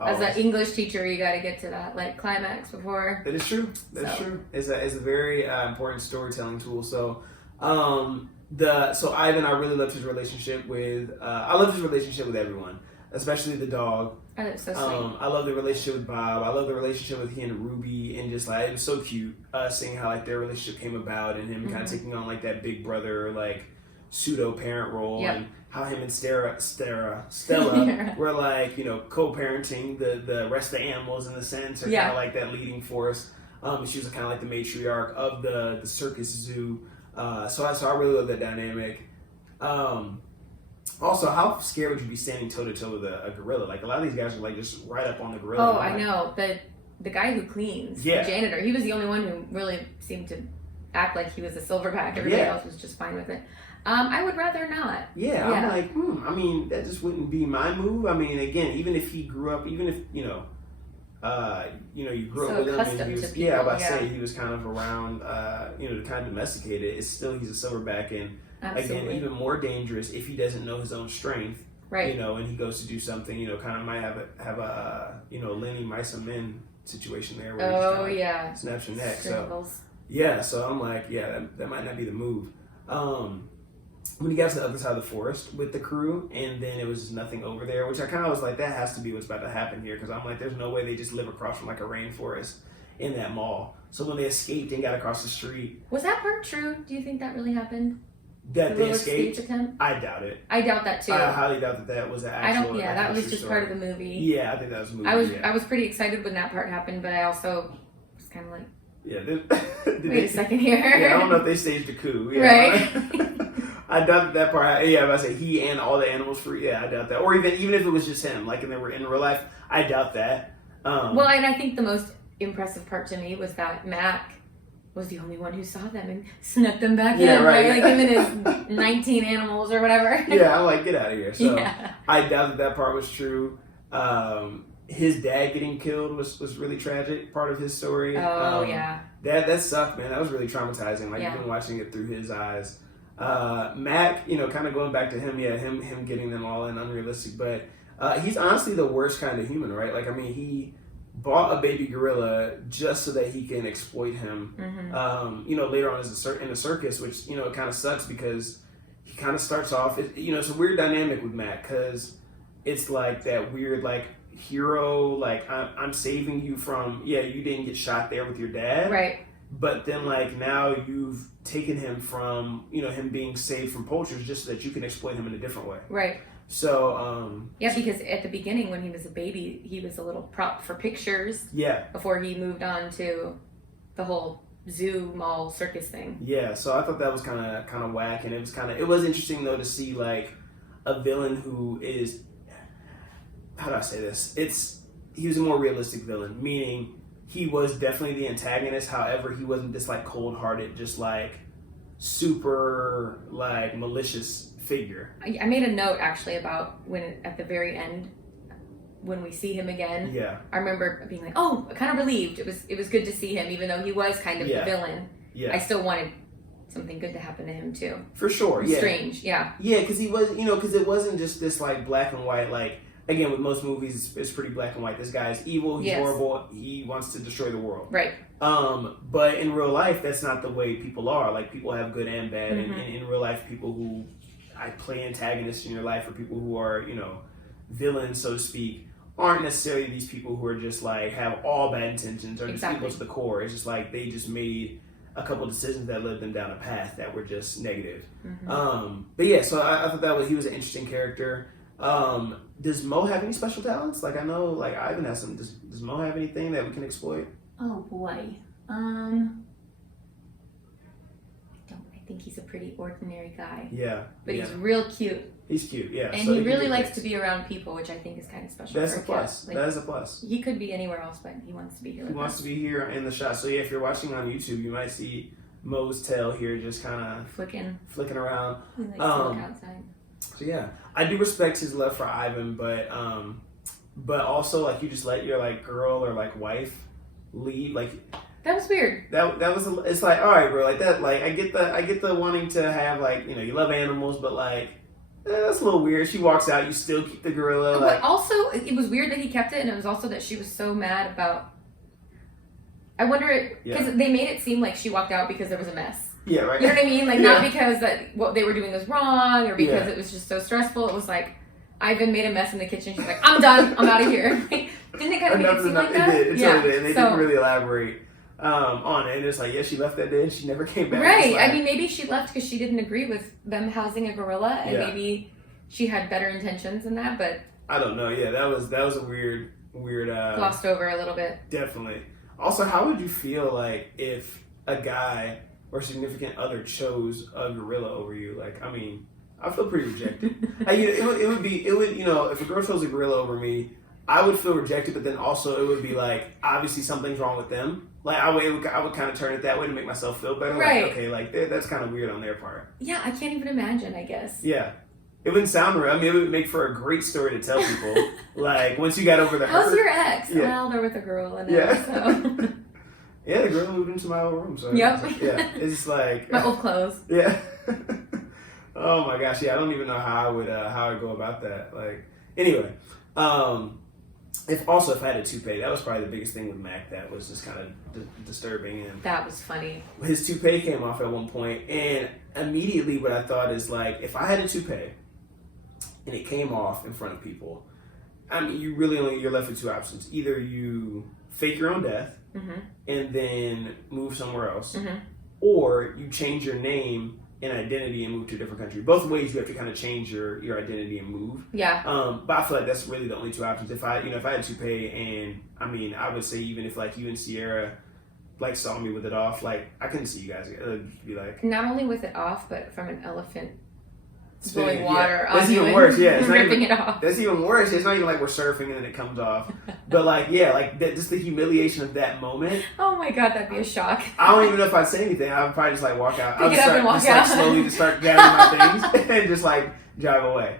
As an English teacher, you got to get to that climax before. That is true. That's true. It's a very important storytelling tool. So, so Ivan, I really loved his relationship with. I loved his relationship with everyone, especially the dog. Oh, that's so sweet. I love the relationship with Bob. I love the relationship with he and Ruby, and just it was so cute seeing how their relationship came about, and him kind of taking on that big brother pseudo parent role. Yep. And how him and Stella were co-parenting the rest of the animals in the sense, or kind of that leading force. She was kind of the matriarch of the circus zoo. So I really love that dynamic. Also, how scared would you be standing toe to toe with a gorilla? A lot of these guys are just right up on the gorilla. Oh, I know. The guy who cleans, the janitor, he was the only one who really seemed to act like he was a silverback. Everybody else was just fine with it. I would rather not. Yeah, I'm that just wouldn't be my move. Again, even if he grew up, even if, you grew up with him and he was, say he was kind of around, to kind of domesticate it, it's still, he's a silverback, and again, even more dangerous if he doesn't know his own strength. Right. And he goes to do something, kind of might have a Lenny Misa Min situation there where he just snaps your neck. Strangles. So I'm like, that might not be the move. When he got to the other side of the forest with the crew, and then it was just nothing over there, which I kind of was like, that has to be what's about to happen here, because I'm like, there's no way they just live across from like a rainforest in that mall. So when they escaped and got across the street, was that part true? Do you think that really happened? That they escaped? Attempt? I doubt it. I doubt that too. I highly doubt that was an actual. That was just part of the movie. Yeah, I think that was a movie. I was pretty excited when that part happened, but I also was kind of like, wait a second here. Yeah, I don't know if they staged a coup. Yeah, right. I doubt that part. Yeah, if I say he and all the animals free, I doubt that. Or even if it was just him, like, and they were in real life, I doubt that. Well, and I think the most impressive part to me was that Mac was the only one who saw them and snuck them back in, right? Like him and his 19 animals or whatever. Yeah, I'm like, get out of here. So I doubt that part was true. His dad getting killed was really tragic, part of his story. Oh, That sucked, man. That was really traumatizing. Like, even watching it through his eyes. Mac, kind of going back to him, him getting them all in unrealistic, but he's honestly the worst kind of human, right? Like, I mean, he bought a baby gorilla just so that he can exploit him. Mm-hmm. Later on in a circus, which it kind of sucks because he kind of starts off. It's a weird dynamic with Mac because it's like that weird like hero, like I'm saving you from you didn't get shot there with your dad, right? But then, like, now you've taken him from, him being saved from poachers just so that you can exploit him in a different way. Right. So, because at the beginning when he was a baby, he was a little prop for pictures. Yeah. Before he moved on to the whole zoo, mall, circus thing. Yeah, so I thought that was kind of whack, and it was interesting, though, to see, like, a villain who is, how do I say this? He was a more realistic villain, meaning he was definitely the antagonist. However, he wasn't this like cold-hearted, just like super like malicious figure. I made a note actually about when at the very end when we see him again. Yeah. I remember being like, oh, kind of relieved. It was good to see him, even though he was kind of the villain. Yeah. I still wanted something good to happen to him too. For sure. Yeah. Strange. Yeah. Yeah, because he was, because it wasn't just this like black and white like. Again, with most movies, it's pretty black and white. This guy's evil, he's horrible, he wants to destroy the world. Right. But in real life, that's not the way people are. Like, people have good and bad. Mm-hmm. And in real life, people who play antagonists in your life or people who are, villains, so to speak, aren't necessarily these people who are just, like, have all bad intentions or just evil to the core. It's just like they just made a couple decisions that led them down a path that were just negative. Mm-hmm. But yeah, so I thought he was an interesting character. Does Mo have any special talents? Like, I know, like, Ivan has some. Does Mo have anything that we can exploit? Oh boy. I think he's a pretty ordinary guy. Yeah. But he's real cute. He's cute, yeah. And he really likes to be around people, which I think is kind of special. That's a plus. Like, that is a plus. He could be anywhere else, but he wants to be here. He wants to be here in the shot. So yeah, if you're watching on YouTube, you might see Mo's tail here, just kind of flicking around. He likes to look outside. So yeah, I do respect his love for Ivan, but also like you just let your like girl or like wife leave, like that was weird. That was it's like, all right, bro, like that, like I get the wanting to have like you love animals, but like that's a little weird. She walks out, you still keep the gorilla. But also, it was weird that he kept it, and it was also that she was so mad about. I wonder because they made it seem like she walked out because there was a mess. Yeah, right. You know what I mean? Like, not because that what they were doing was wrong or because it was just so stressful. It was like, Ivan made a mess in the kitchen. She's like, I'm done. I'm out of here. Didn't it kind of make it seem like that? It did. It totally did. And they didn't really elaborate on it. And it's like, she left that day and she never came back. Right. Like, I mean, maybe she left because she didn't agree with them housing a gorilla. And maybe she had better intentions than that. But I don't know. Yeah, that was a weird glossed over a little bit. Definitely. Also, how would you feel like if a guy or significant other chose a gorilla over you? Like, I mean, I feel pretty rejected. It would if a girl chose a gorilla over me, I would feel rejected, but then also it would be like, obviously something's wrong with them. Like, I would kind of turn it that way to make myself feel better. Right. Like, okay, like, that's kind of weird on their part. Yeah, I can't even imagine, I guess. Yeah. It wouldn't sound real. I mean, it would make for a great story to tell people. Like, once you got over the hurt. How's your ex? Yeah. Well, they're with a gorilla now, yeah. so... Yeah, the girl moved into my old room. So yep. yeah, it's like my old clothes. Yeah. Oh my gosh, yeah, I don't even know how I'd go about that. Like, anyway, if I had a toupee, that was probably the biggest thing with Mac that was just kind of disturbing. And that was funny. his toupee came off at one point, and immediately what I thought is like, if I had a toupee and it came off in front of people, I mean, you're left with two options. Either you fake your own death and then move somewhere else, or you change your name and identity and move to a different country. Both ways you have to kind of change your identity and move. Yeah. But I feel like that's really the only two options. If I had a toupee, and I mean, I would say even if like you and Sierra like saw me with it off, like I couldn't see you guys. It would be like, not only with it off, but from an elephant blowing water on that's you even worse. Yeah, and ripping it off. That's even worse. It's not even like we're surfing and then it comes off. But like, yeah, like just the humiliation of that moment. Oh my god, that'd be a shock. I don't even know if I'd say anything. I would probably just like walk out. Pick it up and walk out. Like slowly just start gathering my things and just like drive away.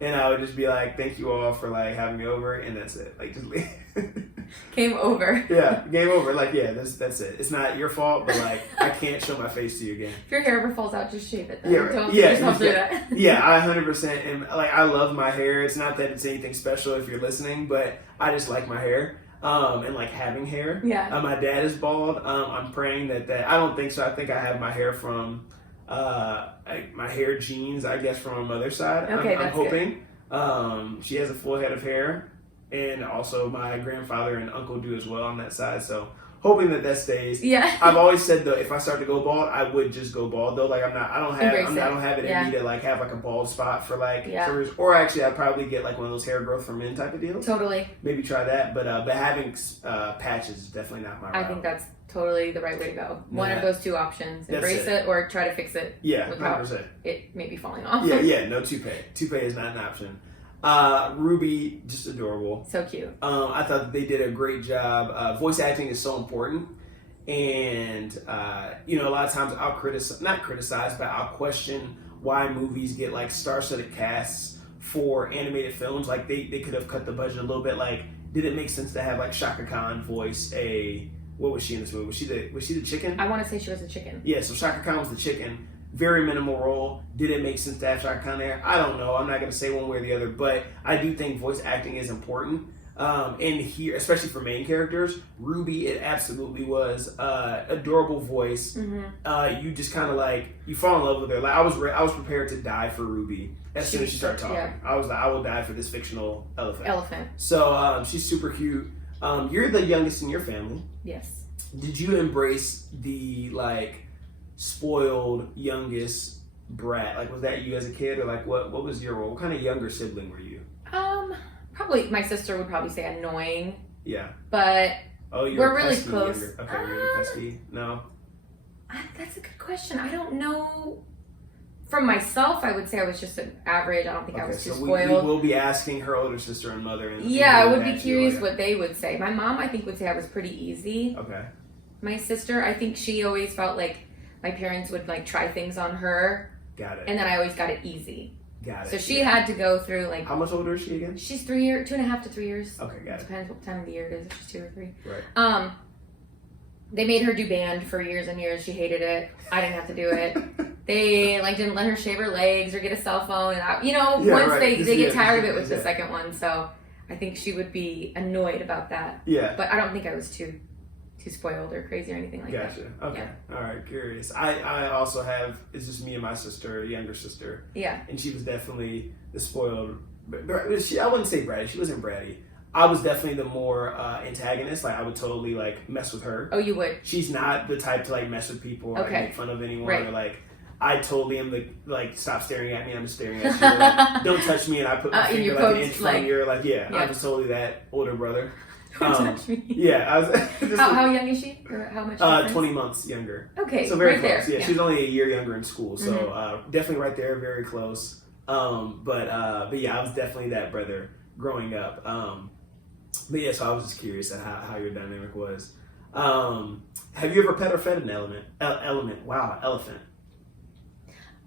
And I would just be like, thank you all for like having me over, and that's it. Like, just leave. Game over. Yeah, game over. Like, yeah, that's it. It's not your fault, but like, I can't show my face to you again. If your hair ever falls out, just shave it. Then. Yeah, Don't yeah, yourself through that. Yeah, I 100%. And like, I love my hair. It's not that it's anything special if you're listening, but I just like my hair. And like having hair. Yeah. My dad is bald. I'm praying that I don't think so. I think I have my hair from my hair genes, I guess, from my mother's side. Okay, I'm that's hoping. She has a full head of hair, and also my grandfather and uncle do as well on that side. So hoping that stays. Yeah. I've always said though, if I start to go bald, I would just go bald though. Like I don't have it in me to like have like a bald spot for like service. Or actually, I'd probably get like one of those hair growth for men type of deals. Totally. Maybe try that, but having patches is definitely not my route. I think that's totally the right way to go. One of those two options: embrace it or try to fix it. Yeah, without 100%. It maybe falling off. Yeah, no toupee. Toupee is not an option. Ruby, just adorable. So cute. I thought that they did a great job. Voice acting is so important. And, a lot of times I'll not criticize, but I'll question why movies get like star-studded casts for animated films. Like they could have cut the budget a little bit. Like, did it make sense to have like Shaka Khan voice what was she in this movie? Was she the chicken? I want to say she was a chicken. Yeah, so Shaka Khan was the chicken. Very minimal role. Did it make sense to have Shaka Khan there? I don't know. I'm not going to say one way or the other, but I do think voice acting is important. And here, especially for main characters, Ruby, it absolutely was adorable voice. Mm-hmm. You just kind of like you fall in love with her. Like I was prepared to die for Ruby as soon as she started talking. Yeah. I was like, I will die for this fictional elephant. So she's super cute. You're the youngest in your family. Yes. Did you embrace the like spoiled youngest brat? Like, was that you as a kid, or like what was your role? What kind of younger sibling were you? Probably my sister would probably say annoying. Yeah. But we're really pesky, close. Younger. Okay, you're pesky. No. That's a good question. I don't know. From myself, I would say I was just an average. I don't think I was too spoiled. We will be asking her older sister and mother. I would be curious what they would say. My mom, I think, would say I was pretty easy. Okay. My sister, I think she always felt like my parents would like try things on her. Got it. And then I always got it easy. Got it. So she had to go through like. How much older is she again? She's 2.5 to 3 years. Okay, got it. Depends what time of the year it is. If she's 2 or 3. Right. They made her do band for years and years. She hated it. I didn't have to do it. They like didn't let her shave her legs or get a cell phone. And once they get tired of it with the second one. So I think she would be annoyed about that. Yeah. But I don't think I was too spoiled or crazy or anything like that. Gotcha. Okay. Yeah. All right. Curious. I also have, it's just me and my sister, younger sister. Yeah. And she was definitely the spoiled, I wouldn't say bratty. She wasn't bratty. I was definitely the more antagonist. Like I would totally like mess with her. Oh, you would? She's not the type to like mess with people or like, make fun of anyone or like, I totally am the like stop staring at me. I'm just staring at you. Like, don't touch me, and I put my finger like an inch from your like I was totally that older brother. Don't touch me. Yeah, I was. How young is she? Or how much? 20 months younger. Okay, so very right close. there. Yeah, she's only a year younger in school, so definitely right there, very close. But yeah, I was definitely that brother growing up. But yeah, so I was just curious at how your dynamic was. Have you ever pet or fed an elephant?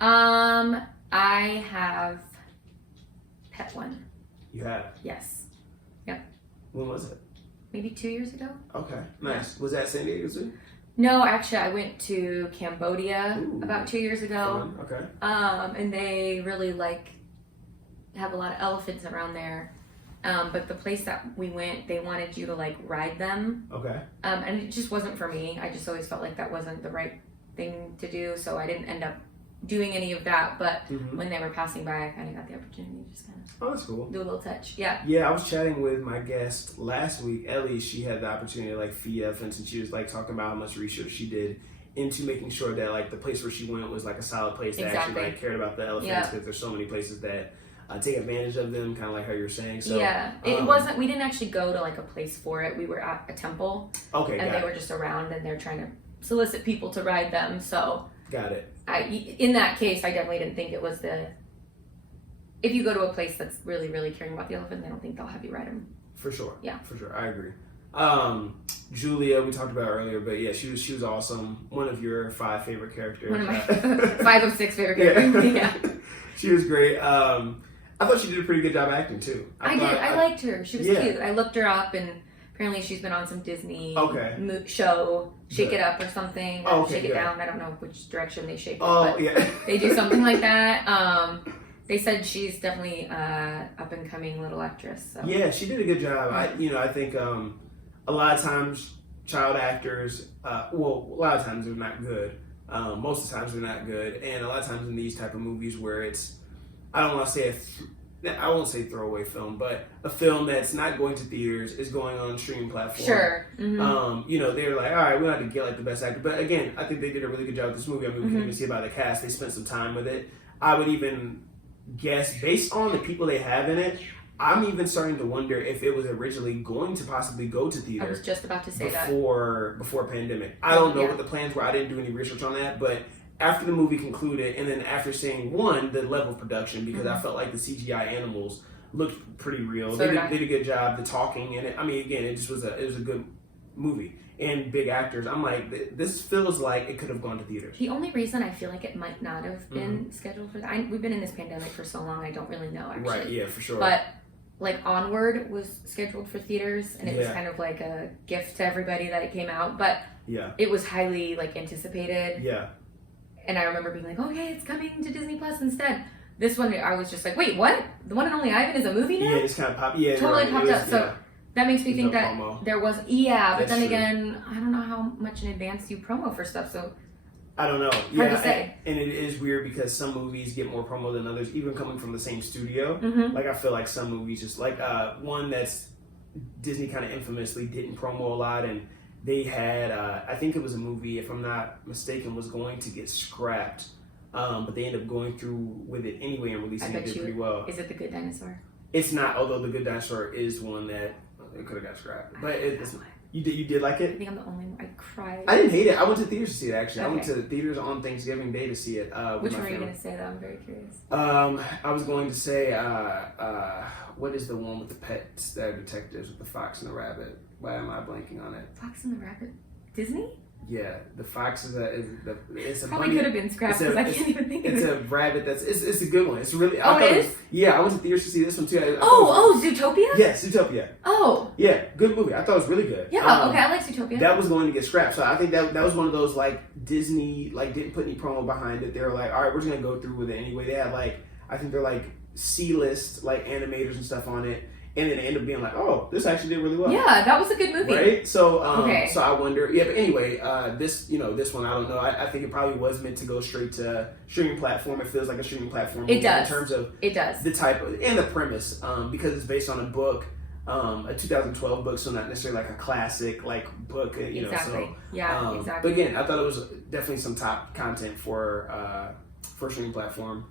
I have pet one. You have? Yes. Yep. When was it? Maybe 2 years ago. Okay, nice. Was that San Diego Zoo? No, actually, I went to Cambodia about 2 years ago. Fun. Okay. And they really have a lot of elephants around there. But the place that we went, they wanted you to ride them. Okay. And it just wasn't for me. I just always felt like that wasn't the right thing to do, so I didn't end up doing any of that. But when they were passing by, I kind of got the opportunity to just kind of that's cool. do a little touch. Yeah. Yeah, I was chatting with my guest last week, Ellie. She had the opportunity to feed elephants, and she was talking about how much research she did into making sure that the place where she went was a solid place that actually cared about the elephants, because there's so many places that take advantage of them, kind of like how you're saying. So it wasn't. We didn't actually go to a place for it. We were at a temple. Okay, and they were just around, and they're trying to solicit people to ride them. So got it. In that case, I definitely didn't think it was the. If you go to a place that's really, really caring about the elephant, I don't think they'll have you ride them. For sure. Yeah. For sure. I agree. Julia, we talked about earlier, but yeah, she was awesome. One of your 5 favorite characters. One of my 5 of 6 favorite characters. Yeah. She was great. I thought she did a pretty good job acting too. I did. I liked her. She was cute. I looked her up, and apparently she's been on some Disney show, Shake It Up or something. Shake It Down. I don't know which direction they shake it. But they do something like that. They said she's definitely up and coming little actress. So. Yeah, she did a good job. I think a lot of times child actors, a lot of times they're not good. Most of the times they're not good, and a lot of times in these type of movies where it's, I don't want to say I won't say throwaway film, but a film that's not going to theaters is going on streaming platform. Sure. Mm-hmm. They're like, all right, we don't have to get the best actor, but again, I think they did a really good job with this movie. I mean, we can even see it by the cast. They spent some time with it. I would even guess, based on the people they have in it, I'm even starting to wonder if it was originally going to possibly go to theater. I was just about to say before pandemic. I don't know what the plans were. I didn't do any research on that, but after the movie concluded, and then after seeing the level of production, because I felt like the CGI animals looked pretty real. So they did a good job. The talking in it. I mean, again, it was a good movie and big actors. I'm like, this feels like it could have gone to theaters. The only reason I feel like it might not have been scheduled for that, we've been in this pandemic for so long, I don't really know actually. Right. Yeah, for sure. But Onward was scheduled for theaters, and it was kind of like a gift to everybody that it came out. But it was highly anticipated. Yeah. And I remember being like, okay, it's coming to Disney Plus instead. This one, I was just like, wait, what? The One and Only Ivan is a movie now? Yeah, it's kind of popped. Yeah, totally popped up. So that makes me think that promo. there was, but then again, I don't know how much in advance you promo for stuff. So I don't know. Hard to say. And it is weird because some movies get more promo than others, even coming from the same studio. I feel like some movies just one that's Disney kind of infamously didn't promo a lot, and they had, I think it was a movie, if I'm not mistaken, was going to get scrapped, but they ended up going through with it anyway and releasing it pretty well. Is it The Good Dinosaur? It's not, although The Good Dinosaur is one that it could have got scrapped. But you did like it? I think I'm the only one. I cried. I didn't hate it. I went to theaters to see it, actually. Okay. I went to the theaters on Thanksgiving Day to see it. Which one were you going to say, though? I'm very curious. I was going to say, what is the one with the pets that are detectives with the fox and the rabbit? Why am I blanking on it? Fox and the Rabbit? Disney? Yeah, the fox is it's a probably could have been scrapped because I can't even think of it. It's a rabbit it's a good one. It's really it is? Yeah, I went to theaters to see this one too. Zootopia? Yeah, Zootopia. Oh. Yeah, good movie. I thought it was really good. Yeah, okay, I like Zootopia. That was going to get scrapped, so I think that was one of those Disney didn't put any promo behind it. They were like, all right, we're just gonna go through with it anyway. They had I think they're C-list animators and stuff on it. And then they end up being like, oh, this actually did really well. Yeah, that was a good movie. Right? So so I wonder, but anyway, this one, I don't know. I think it probably was meant to go straight to streaming platform. It feels like a streaming platform. It does. In terms of the type of, and the premise, because it's based on a book, a 2012 book, so not necessarily a classic book, exactly. So, exactly. But again, I thought it was definitely some top content for streaming platform.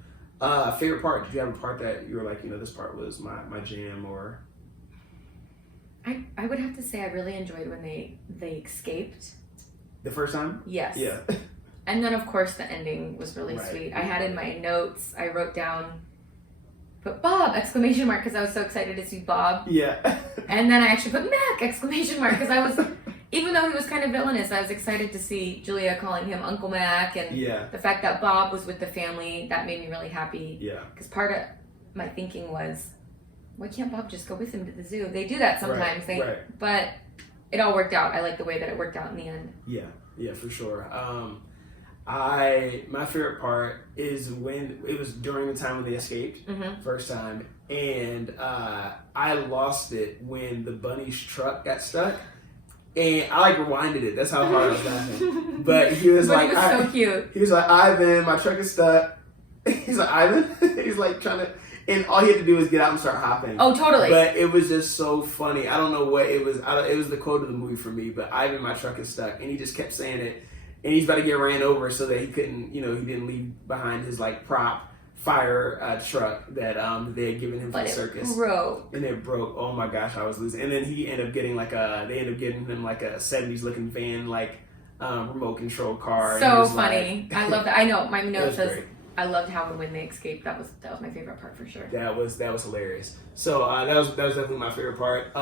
Favorite part? Did you have a part that you were like, this part was my jam? Or I would have to say I really enjoyed when they escaped. The first time? Yes. Yeah. And then of course the ending was really sweet. I had in my notes, I wrote down, put Bob! ! Because I was so excited to see Bob. Yeah. And then I actually put Mac! ! Because I was, even though he was kind of villainous, I was excited to see Julia calling him Uncle Mac, and the fact that Bob was with the family, that made me really happy. Yeah. Because part of my thinking was, why can't Bob just go with him to the zoo? They do that sometimes. But it all worked out. I like the way that it worked out in the end. Yeah, for sure. My favorite part is when it was during the time when they escaped first time, and I lost it when the bunny's truck got stuck. And I like rewinded it. That's how hard I was laughing. But he was like, so cute. He was like, Ivan, my truck is stuck. He's like, Ivan? He's like trying to, and all he had to do was get out and start hopping. Oh, totally. But it was just so funny. I don't know what it was. It was the quote of the movie for me, but Ivan, my truck is stuck. And he just kept saying it. And he's about to get ran over so that he couldn't, he didn't leave behind his like prop fire truck that they had given him for the circus. Broke. And it broke. Oh my gosh, I was losing. And then he ended up getting they ended up getting him like a 70s looking van, like remote control car. So funny. I love that. I know my note says great. I loved how and when they escaped. That was my favorite part for sure. That was hilarious. So that was definitely my favorite part.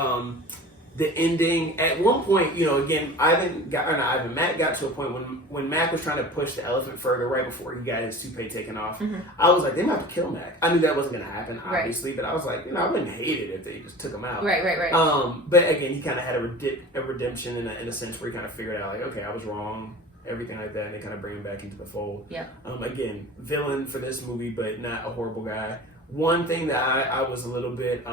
The ending at one point, again, Matt got to a point when Mac was trying to push the elephant further right before he got his toupee taken off. I was like, they might have to kill Mac. I knew that wasn't going to happen, obviously, but I was like, I wouldn't hate it if they just took him out. Right. But again, he kind of had a redemption in a sense where he kind of figured out like, okay, I was wrong, everything like that, and they kind of bring him back into the fold. Yeah. Again, villain for this movie, but not a horrible guy. One thing that I was a little bit.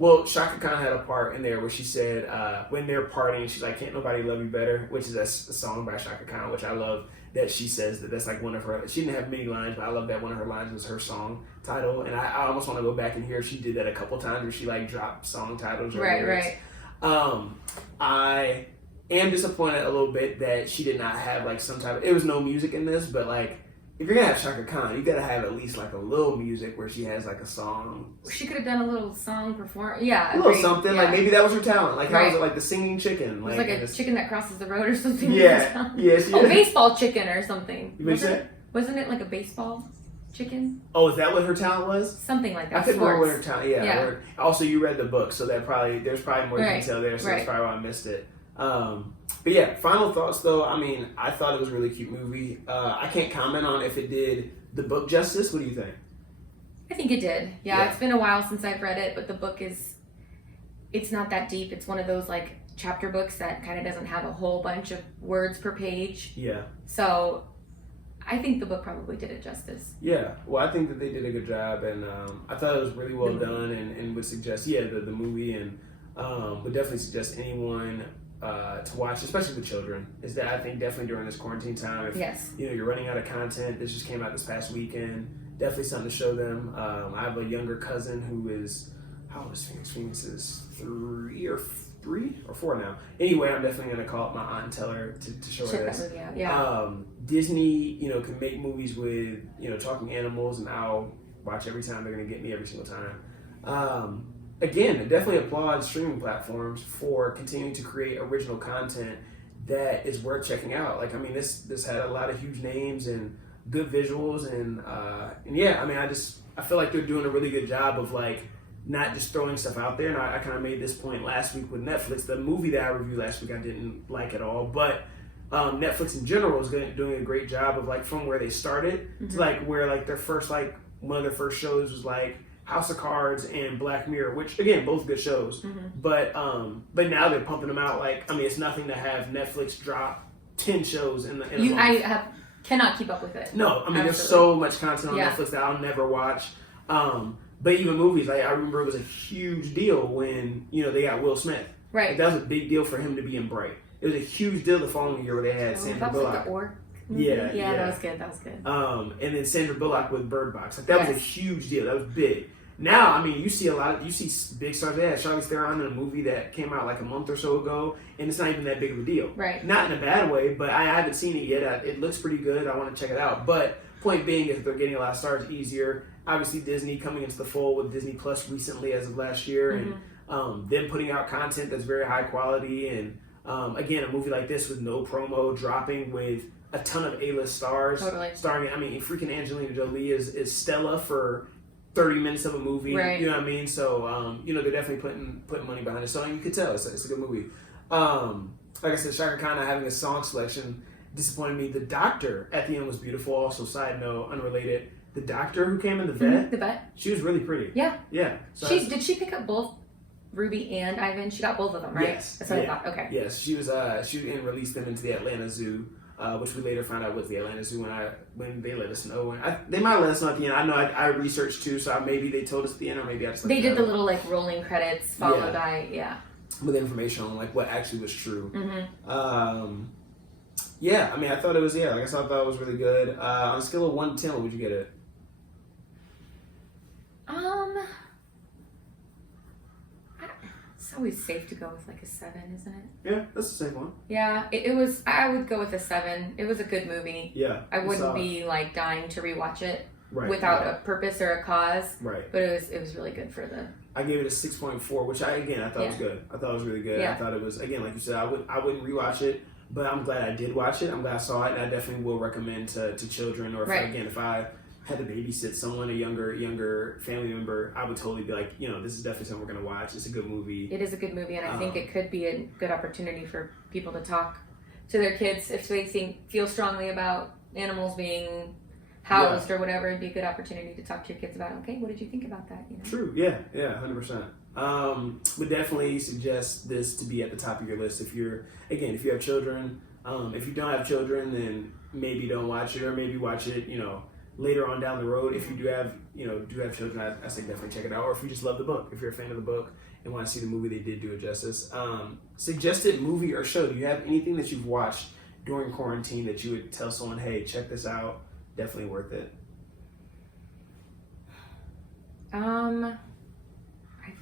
Well, Shaka Khan had a part in there where she said, when they're partying, she's like, "Can't nobody love you better," which is a song by Shaka Khan, which I love that she says that's like one of her, she didn't have many lines, but I love that one of her lines was her song title. And I almost want to go back and hear if she did that a couple times where she like dropped song titles. Or Right. I am disappointed a little bit that she did not have like some type of, it was no music in this, but like, if you're gonna have Shaka Khan, you gotta have at least like a little music where she has like a song. She could have done a little song performance. Yeah, a little something. Like maybe that was her talent. Like how was it like the singing chicken? It was like a chicken that crosses the road or something. Yeah. Baseball chicken or something. Wasn't it like a baseball chicken? Oh, is that what her talent was? Something like that. I couldn't remember what her talent. Yeah. Yeah. Also, you read the book, so there's probably more detail there. So that's probably why I missed it. But yeah, final thoughts though. I mean, I thought it was a really cute movie. I can't comment on if it did the book justice. What do you think? I think it did. Yeah, it's been a while since I've read it, but the book it's not that deep. It's one of those like chapter books that kind of doesn't have a whole bunch of words per page. Yeah. So I think the book probably did it justice. Yeah, well, I think that they did a good job, and I thought it was really well done, and would suggest, the movie, and would definitely suggest anyone to watch, especially the children. Is that I think definitely during this quarantine time, if you're running out of content, this just came out this past weekend. Definitely something to show them. I have a younger cousin who is, how old is Phoenix? Phoenix is 3 or 4 now. Anyway, I'm definitely going to call up my aunt and tell her to show her this. Disney, can make movies with, talking animals, and I'll watch every time. They're going to get me every single time. Again, definitely applaud streaming platforms for continuing to create original content that is worth checking out. Like, I mean, this had a lot of huge names and good visuals, and yeah, I mean, I feel like they're doing a really good job of like not just throwing stuff out there. And I kind of made this point last week with Netflix. The movie that I reviewed last week I didn't like at all, but Netflix in general is doing a great job of like from where they started to like where like their first like one of their first shows was like House of Cards and Black Mirror, which again both good shows, but now they're pumping them out. Like, I mean, it's nothing to have Netflix drop 10 shows in a month. Cannot keep up with it. No, I mean, there's so much content on Netflix that I'll never watch. But even movies, like, I remember it was a huge deal when they got Will Smith. Right. Like, that was a big deal for him to be in Bright. It was a huge deal the following year where they had Sandra Bullock. Like the Orc. Yeah, that was good. And then Sandra Bullock with Bird Box. Like, that was a huge deal. That was big. Now, I mean, you see big stars. They had Charlize Theron in a movie that came out like a month or so ago, and it's not even that big of a deal. Right. Not in a bad way, but I haven't seen it yet. It looks pretty good. I want to check it out. But point being is they're getting a lot of stars easier. Obviously, Disney coming into the fold with Disney Plus recently as of last year, and them putting out content that's very high quality. And again, a movie like this with no promo, dropping with a ton of A-list stars. Totally. Starring, I mean, freaking Angelina Jolie is Stella for 30 minutes of a movie, right. You know what I mean? So, they're definitely putting money behind it. So you could tell it's a good movie. Like I said, Shaka Khan not having a song selection disappointed me. The doctor at the end was beautiful. Also, side note, unrelated, the doctor who came in, the vet, the vet, she was really pretty. Yeah. So did she pick up both Ruby and Ivan? She got both of them, right? Yes. That's what I thought. Okay. Yes, she and released them into the Atlanta Zoo, which we later found out was the Atlanta Zoo when they let us know. They might let us know at the end. I know I researched too, so maybe they told us at the end, or maybe I just they did the little like rolling credits followed by with information on like what actually was true. Mm-hmm. Yeah, I mean, I thought it was like I said, I thought it was really good. On a scale of 1 to 10, what would you get it? It's always safe to go with like a 7, isn't it? Yeah, that's the safe one. Yeah, it was. I would go with a 7. It was a good movie. Yeah, I wouldn't be like dying to rewatch it without a purpose or a cause. Right. But it was really good for the. I gave it a 6.4, which I thought was good. I thought it was really good. Yeah. I thought it was, again, like you said, I wouldn't rewatch it, but I'm glad I did watch it. I'm glad I saw it, and I definitely will recommend to children, or if I had to babysit someone, a younger family member, I would totally be like, this is definitely something we're going to watch. It's a good movie. It is a good movie, and I think it could be a good opportunity for people to talk to their kids if they feel strongly about animals being housed or whatever. It'd be a good opportunity to talk to your kids about, okay, what did you think about that? True, yeah, 100%. Would definitely suggest this to be at the top of your list if you have children. If you don't have children, then maybe don't watch it, or maybe watch it, later on down the road. If you do have children, I say definitely check it out. Or if you just love the book, if you're a fan of the book and want to see the movie, they did do it justice. Suggested movie or show. Do you have anything that you've watched during quarantine that you would tell someone, hey, check this out? Definitely worth it. I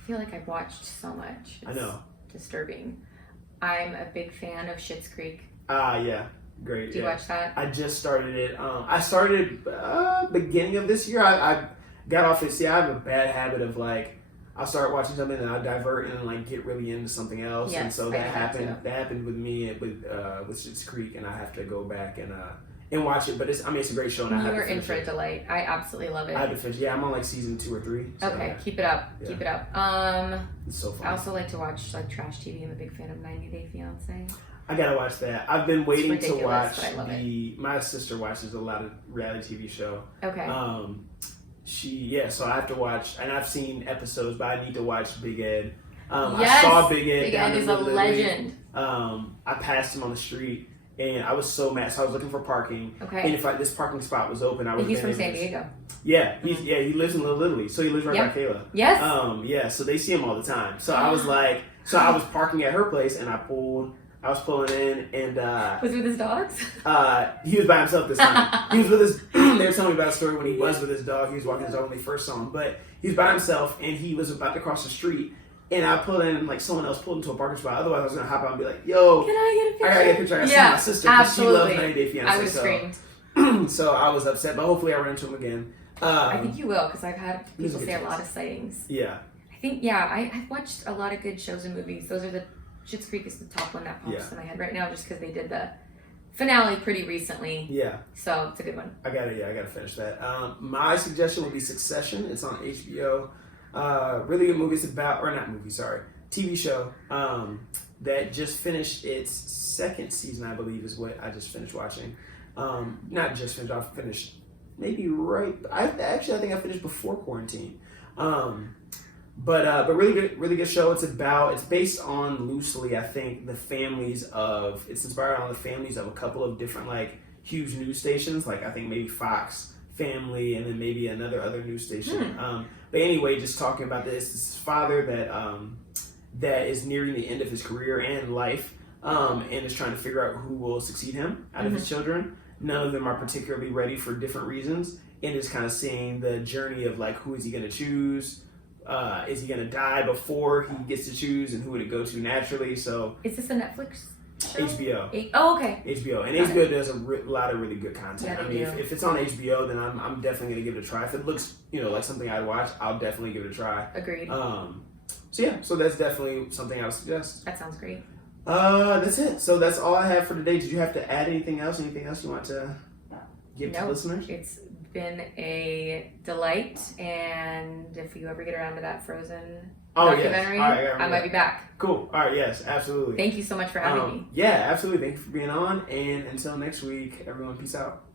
feel like I've watched so much. It's I know. Disturbing. I'm a big fan of Schitt's Creek. Yeah. Great. Did you watch that? I just started it. I started beginning of this year. I got off it. See, I have a bad habit of like, I'll start watching something and I'll divert and like get really into something else. Yes, and so that happened. That That happened with me with Schitt's Creek, and I have to go back and watch it. But it's a great show. And you are in for a delight. I absolutely love it. I have to finish. Yeah, I'm on like season 2 or 3. So okay, keep it up. Yeah. Keep it up. It's so fun. I also like to watch like trash TV. I'm a big fan of 90 Day Fiance. I gotta watch that. I've been waiting to watch my sister watches a lot of reality TV show. Okay. So I have to watch, and I've seen episodes, but I need to watch Big Ed. Yes, I saw Big Ed. Big Ed is a legend. I passed him on the street, and I was so mad. So I was looking for parking. Okay. And if this parking spot was open, I would. He's from San Diego. Yeah, he lives in Little Italy, so he lives right by Kayla. Yes. So they see him all the time. So I was like, I was parking at her place, and I was pulling in, and was he with his dogs? He was by himself this time. He was with his. They were telling me about a story when he was with his dog. He was walking his dog when they first saw him, but he was by himself, and he was about to cross the street. And I pulled in, and like someone else pulled into a parking spot. Otherwise, I was gonna hop out and be like, "Yo, can I get a picture? I gotta get a picture. I gotta see my sister because she loves 90 Day Fiance." I would have screamed. So I was upset, but hopefully I run into him again. I think you will, because I've had people say a lot of sightings. Yeah. I think I've watched a lot of good shows and movies. Those are the Schitt's Creek is the top one that pops in my head right now, just because they did the finale pretty recently. Yeah. So it's a good one. I gotta finish that. My suggestion would be Succession. It's on HBO. Really good movie. It's about, or not movie, sorry, TV show that just finished its 2nd season, I believe, is what I just finished watching. Not just finished. I finished maybe I think I finished before quarantine. But really good show. It's based on loosely, I think, it's inspired on the families of a couple of different like huge news stations, like I think maybe Fox Family, and then maybe other news station. But anyway, just talking about this father that is nearing the end of his career and life, and is trying to figure out who will succeed him out of his children. None of them are particularly ready for different reasons, and is kind of seeing the journey of like, who is he going to choose? Is he going to die before he gets to choose, and who would it go to naturally? So is this a Netflix show? HBO. Oh, okay. HBO, and HBO does a lot of really good content. Yeah, I mean, if it's on HBO, then I'm definitely going to give it a try. If it looks, like something I'd watch, I'll definitely give it a try. Agreed. So that's definitely something I would suggest. That sounds great. That's it. So that's all I have for today. Did you have to add anything else? Anything else you want to give to listeners? It's been a delight, and if you ever get around to that Frozen documentary, I might be back. Cool. All right. Yes, absolutely. Thank you so much for having me. Yeah, absolutely. Thank you for being on, and until next week, everyone, peace out.